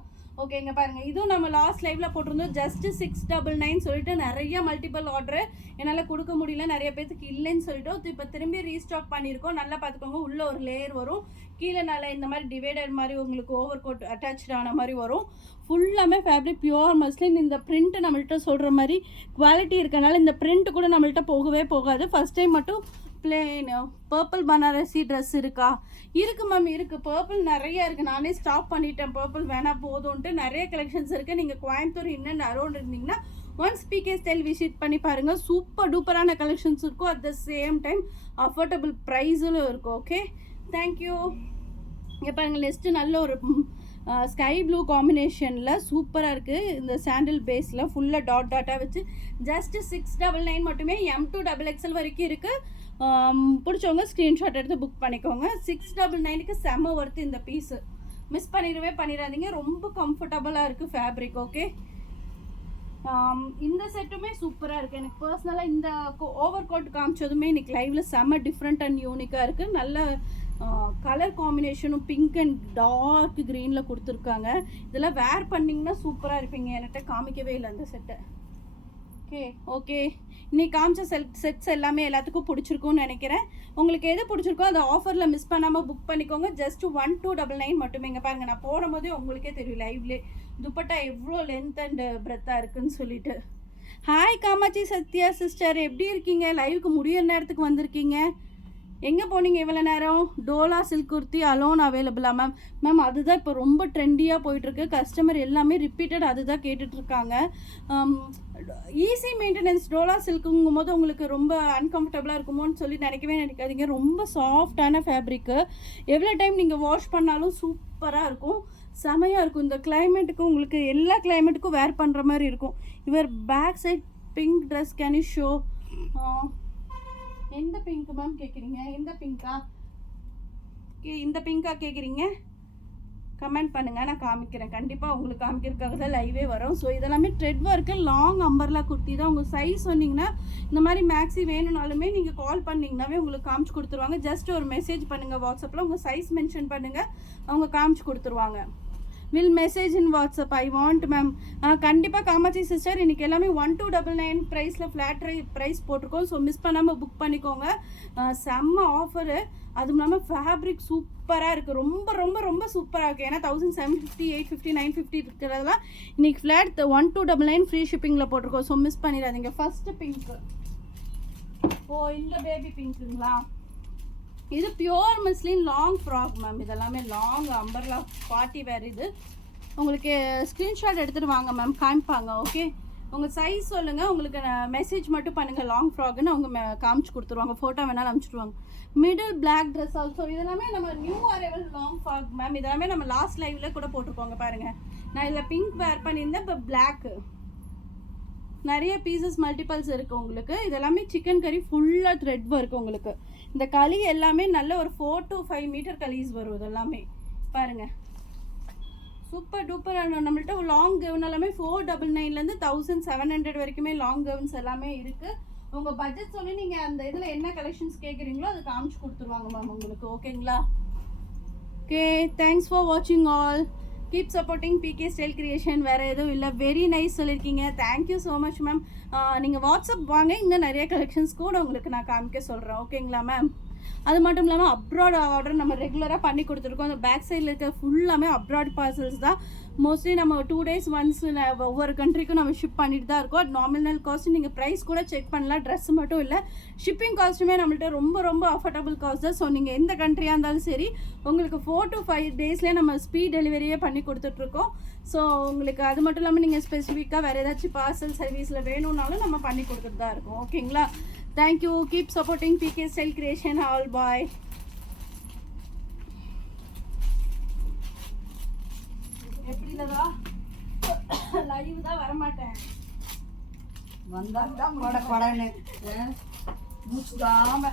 ஓகே, இங்கே பாருங்கள். இதுவும் நம்ம லாஸ்ட் லைவில் போட்டிருந்தோம். ஜஸ்ட் 699 சொல்லிட்டு நிறைய மல்டிபிள் ஆர்டரு என்னால் கொடுக்க முடியல, நிறைய பேருக்கு இல்லைன்னு சொல்லிட்டோம். இப்போ திரும்பி ரீஸ்டாக் பண்ணியிருக்கோம். நல்லா பார்த்துக்கோங்க. உள்ளே ஒரு லேயர் வரும், கீழே நல்லா இந்த மாதிரி டிவைடர் மாதிரி உங்களுக்கு ஓவர் கோட் அட்டாச்சு ஆன மாதிரி வரும். ஃபுல்லாமே ஃபேப்ரிக் பியூர் மஸ்லின். இந்த பிரிண்ட் நம்மள்கிட்ட சொல்கிற மாதிரி குவாலிட்டி இருக்கனால இந்த பிரிண்ட் கூட நம்மள்கிட்ட போகவே போகாது. ஃபஸ்ட் டைம் மட்டும் பிளெயின் பர்பிள் பனாரசி ட்ரெஸ் இருக்கா? இருக்குது மேம், இருக்குது. பர்பிள் நிறைய இருக்குது. நானே ஸ்டாப் பண்ணிட்டேன். பர்பிள் வேணால் போதும்ன்ட்டு. நிறைய கலெக்ஷன்ஸ் இருக்குது. நீங்கள் கோயம்புத்தூர் இன்னும் அரௌண்ட் இருந்தீங்கன்னா ஒன்ஸ் பிகே ஸ்டைல் விசிட் பண்ணி பாருங்கள். சூப்பர் டூப்பரான கலெக்ஷன்ஸ் இருக்கும். At the same time affordable ப்ரைஸிலும் இருக்கும். Okay, thank you. இங்கே பாருங்கள், நெக்ஸ்ட்டு நல்ல ஒரு ஸ்கை ப்ளூ காம்பினேஷனில் சூப்பராக இருக்குது. இந்த சாண்டில் பேஸில் ஃபுல்லாக டாட்டாக வச்சு ஜஸ்ட்டு 699 மட்டுமே. M to XXL வரைக்கும் இருக்குது. பிடிச்சவங்க ஸ்க்ரீன்ஷாட் எடுத்து புக் பண்ணிக்கோங்க. 699க்கு செம்ம ஒர்த்து இந்த பீஸு. மிஸ் பண்ணிடாதீங்க. ரொம்ப கம்ஃபர்டபுளாக இருக்குது ஃபேப்ரிக். ஓகே, இந்த செட்டுமே சூப்பராக இருக்குது. எனக்கு பர்சனலாக இந்த ஓவர் கோட் காமிச்சதுமே இன்னைக்கு லைவில் செம்ம டிஃப்ரெண்ட் அண்ட் யூனிக்காக இருக்குது. நல்ல கலர் காம்பினேஷனும் பிங்க் அண்ட் டார்க் க்ரீனில் கொடுத்துருக்காங்க. இதெல்லாம் வேர் பண்ணிங்கன்னா சூப்பராக இருப்பீங்க. என்கிட்ட காமிக்கவே இல்லை அந்த செட்டை. ஓகே, இன்னைக்கு காமிச்ச செட்ஸ் எல்லாமே எல்லாத்துக்கும் பிடிச்சிருக்கும்னு நினைக்கிறேன். உங்களுக்கு எது பிடிச்சிருக்கோ அதை ஆஃபரில் மிஸ் பண்ணாமல் புக் பண்ணிக்கோங்க. ஜஸ்ட் 1299 மட்டுமே. இங்கே பாருங்கள், நான் போடும்போதே உங்களுக்கே தெரியும் லைவ்லே துப்பட்டா எவ்வளோ லென்த் அண்ட் பிரெத்தாக இருக்குன்னு சொல்லிட்டு. ஹாய் காமாட்சி சத்யா சிஸ்டர், எப்படி இருக்கீங்க? லைவுக்கு முடியிற நேரத்துக்கு வந்திருக்கீங்க. எங்கே போனீங்க இவ்வளோ நேரம்? டோலா சில்க் குர்த்தி அலோன் அவைலபிளா மேம்? மேம் அதுதான் இப்போ ரொம்ப ட்ரெண்டியாக போயிட்டுருக்கு. கஸ்டமர் எல்லாமே ரிப்பீட்டட் அதுதான் கேட்டுட்ருக்காங்க. ஈஸி மெயின்டெனன்ஸ் டோலா சில்க்குங்கும் போது உங்களுக்கு ரொம்ப அன்கம்ஃபர்டபுளாக இருக்குமோன்னு சொல்லி நினைக்காதீங்க. ரொம்ப சாஃப்டான ஃபேப்ரிக்கு. எவ்வளோ டைம் நீங்கள் வாஷ் பண்ணாலும் சூப்பராக இருக்கும், செமையாக இருக்கும். இந்த கிளைமேட்டுக்கும் உங்களுக்கு எல்லா கிளைமேட்டுக்கும் வேர் பண்ணுற மாதிரி இருக்கும். இவர் back side pink dress can you show? எந்த பிங்க் மேம் கேட்குறீங்க? எந்த பிங்க்கா? இந்த பிங்க்கா கேட்குறீங்க? கமெண்ட் பண்ணுங்கள், நான் காமிக்கிறேன். கண்டிப்பாக உங்களுக்கு காமிக்கிறதுக்காக தான் லைவே வரும். ஸோ இதெல்லாமே thread work long umbrella kurti தான். உங்கள் சைஸ் சொன்னீங்கன்னா இந்த மாதிரி மேக்ஸி வேணும்னாலுமே நீங்கள் கால் பண்ணிங்கனாவே உங்களுக்கு காமிச்சு கொடுத்துருவாங்க. ஜஸ்ட் ஒரு மெசேஜ் பண்ணுங்கள் வாட்ஸ்அப்பில், உங்கள் சைஸ் மென்ஷன் பண்ணுங்கள், அவங்க காமிச்சு கொடுத்துருவாங்க. Will message in WhatsApp I want ma'am. கண்டிப்பாக காமாட்சி சிஸ்டர், இன்றைக்கி எல்லாமே 1299 ப்ரைஸில் ஃப்ளாட் ப்ரைஸ் போட்டிருக்கோம். ஸோ மிஸ் பண்ணாமல் புக் பண்ணிக்கோங்க. செம்ம ஆஃபரு. அதுவும் இல்லாமல் ஃபேப்ரிக் சூப்பராக இருக்குது, ரொம்ப ரொம்ப ரொம்ப சூப்பராக இருக்குது. ஏன்னா 1750, 850, 950 இருக்கிறதெல்லாம் இன்றைக்கி ஃப்ளாட் 1299 ஃப்ரீ ஷிப்பிங்கில் போட்டிருக்கோம். ஸோ மிஸ் பண்ணிடாதீங்க. ஃபஸ்ட்டு பிங்க்கு, இந்த பேபி பிங்க்குங்களா? இது pure muslin long frock ma'am. இதெல்லாமே லாங் அம்பர்லா பார்ட்டி வேர். இது உங்களுக்கு ஸ்க்ரீன்ஷாட் எடுத்துகிட்டு வாங்க மேம், காமிப்பாங்க. ஓகே, உங்கள் சைஸ் சொல்லுங்கள், உங்களுக்கு மெசேஜ் மட்டும் பண்ணுங்கள் லாங் ஃப்ராக்னு, அவங்க காமிச்சு கொடுத்துருவாங்க. ஃபோட்டோ வேணாலும் அனுப்பிச்சிடுவாங்க. Middle black dress also. இதெல்லாமே நம்ம new arrival long frock ma'am. இதெல்லாமே நம்ம லாஸ்ட் லைவ்ல கூட போட்டிருக்கோங்க பாருங்கள். நான் இதில் பிங்க் வேர் பண்ணியிருந்தேன், இப்போ பிளாக்கு. நிறைய பீசஸ் மல்டிபிள்ஸ் இருக்குது உங்களுக்கு. இதெல்லாமே சிக்கன் கறி ஃபுல்லாக த்ரெட் ஒர்க். உங்களுக்கு இந்த களி எல்லாமே நல்ல ஒரு 4 to 5 மீட்டர் களீஸ் வரும். இதெல்லாமே பாருங்கள், சூப்பர் டூப்பர். நம்மள்ட்ட லாங் கவுன் எல்லாமே 499லேருந்து 1700 வரைக்குமே லாங் கவுன்ஸ் எல்லாமே இருக்குது. உங்கள் பட்ஜெட் சொல்லி நீங்கள் அந்த இதில் என்ன கலெக்ஷன்ஸ் கேட்குறீங்களோ அது காமிச்சு கொடுத்துருவாங்க மேம் உங்களுக்கு. ஓகேங்களா? ஓகே, தேங்க்ஸ் ஃபார் வாட்சிங் all. Keep supporting PK style creation. வேறு எதுவும் இல்லை. வெரி நைஸ் சொல்லியிருக்கீங்க. Thank you so much ma'am. நீங்கள் வாட்ஸ்அப் வாங்க, இன்னும் நிறைய கலெக்ஷன்ஸ் கூட உங்களுக்கு நான் காமிக்க சொல்கிறேன். ஓகேங்களா மேம்? அது மட்டும் இல்லாமல் அப்ராட் ஆர்டர் நம்ம ரெகுலராக பண்ணி கொடுத்துருக்கோம். அந்த பேக் சைடில் இருக்க ஃபுல்லாமே அப்ராட் பார்சல்ஸ் தான். மோஸ்ட்லி நம்ம 2 days ஒன்ஸ் ஒவ்வொரு கண்ட்ரிக்கும் நம்ம ஷிப் பண்ணிட்டு தான் இருக்கோம். நாமினல் காஸ்ட் நீங்கள் ப்ரைஸ் கூட செக் பண்ணலாம். ட்ரெஸ் மட்டும் இல்லை, ஷிப்பிங் காஸ்ட்டுமே நம்மள்ட்ட ரொம்ப ரொம்ப அஃபோர்டபுள் காஸ்ட் தான். ஸோ நீங்கள் எந்த கண்ட்ரியாக இருந்தாலும் சரி, உங்களுக்கு 4 to 5 daysலேயே நம்ம ஸ்பீட் டெலிவரியே பண்ணி கொடுத்துட்ருக்கோம். ஸோ உங்களுக்கு அது மட்டும் இல்லாமல் நீங்கள் ஸ்பெசிஃபிக்காக வேறு ஏதாச்சும் பார்சல் சர்வீஸில் வேணும்னாலும் நம்ம பண்ணி கொடுத்துட்டு தான் இருக்கோம். ஓகேங்களா? Thank you. Keep supporting PK style creation. All bye. எப்படிலதா லைவ் தான் வரமாட்டேன், வந்தா கொடை கொடைன்னு மூச்சுதாம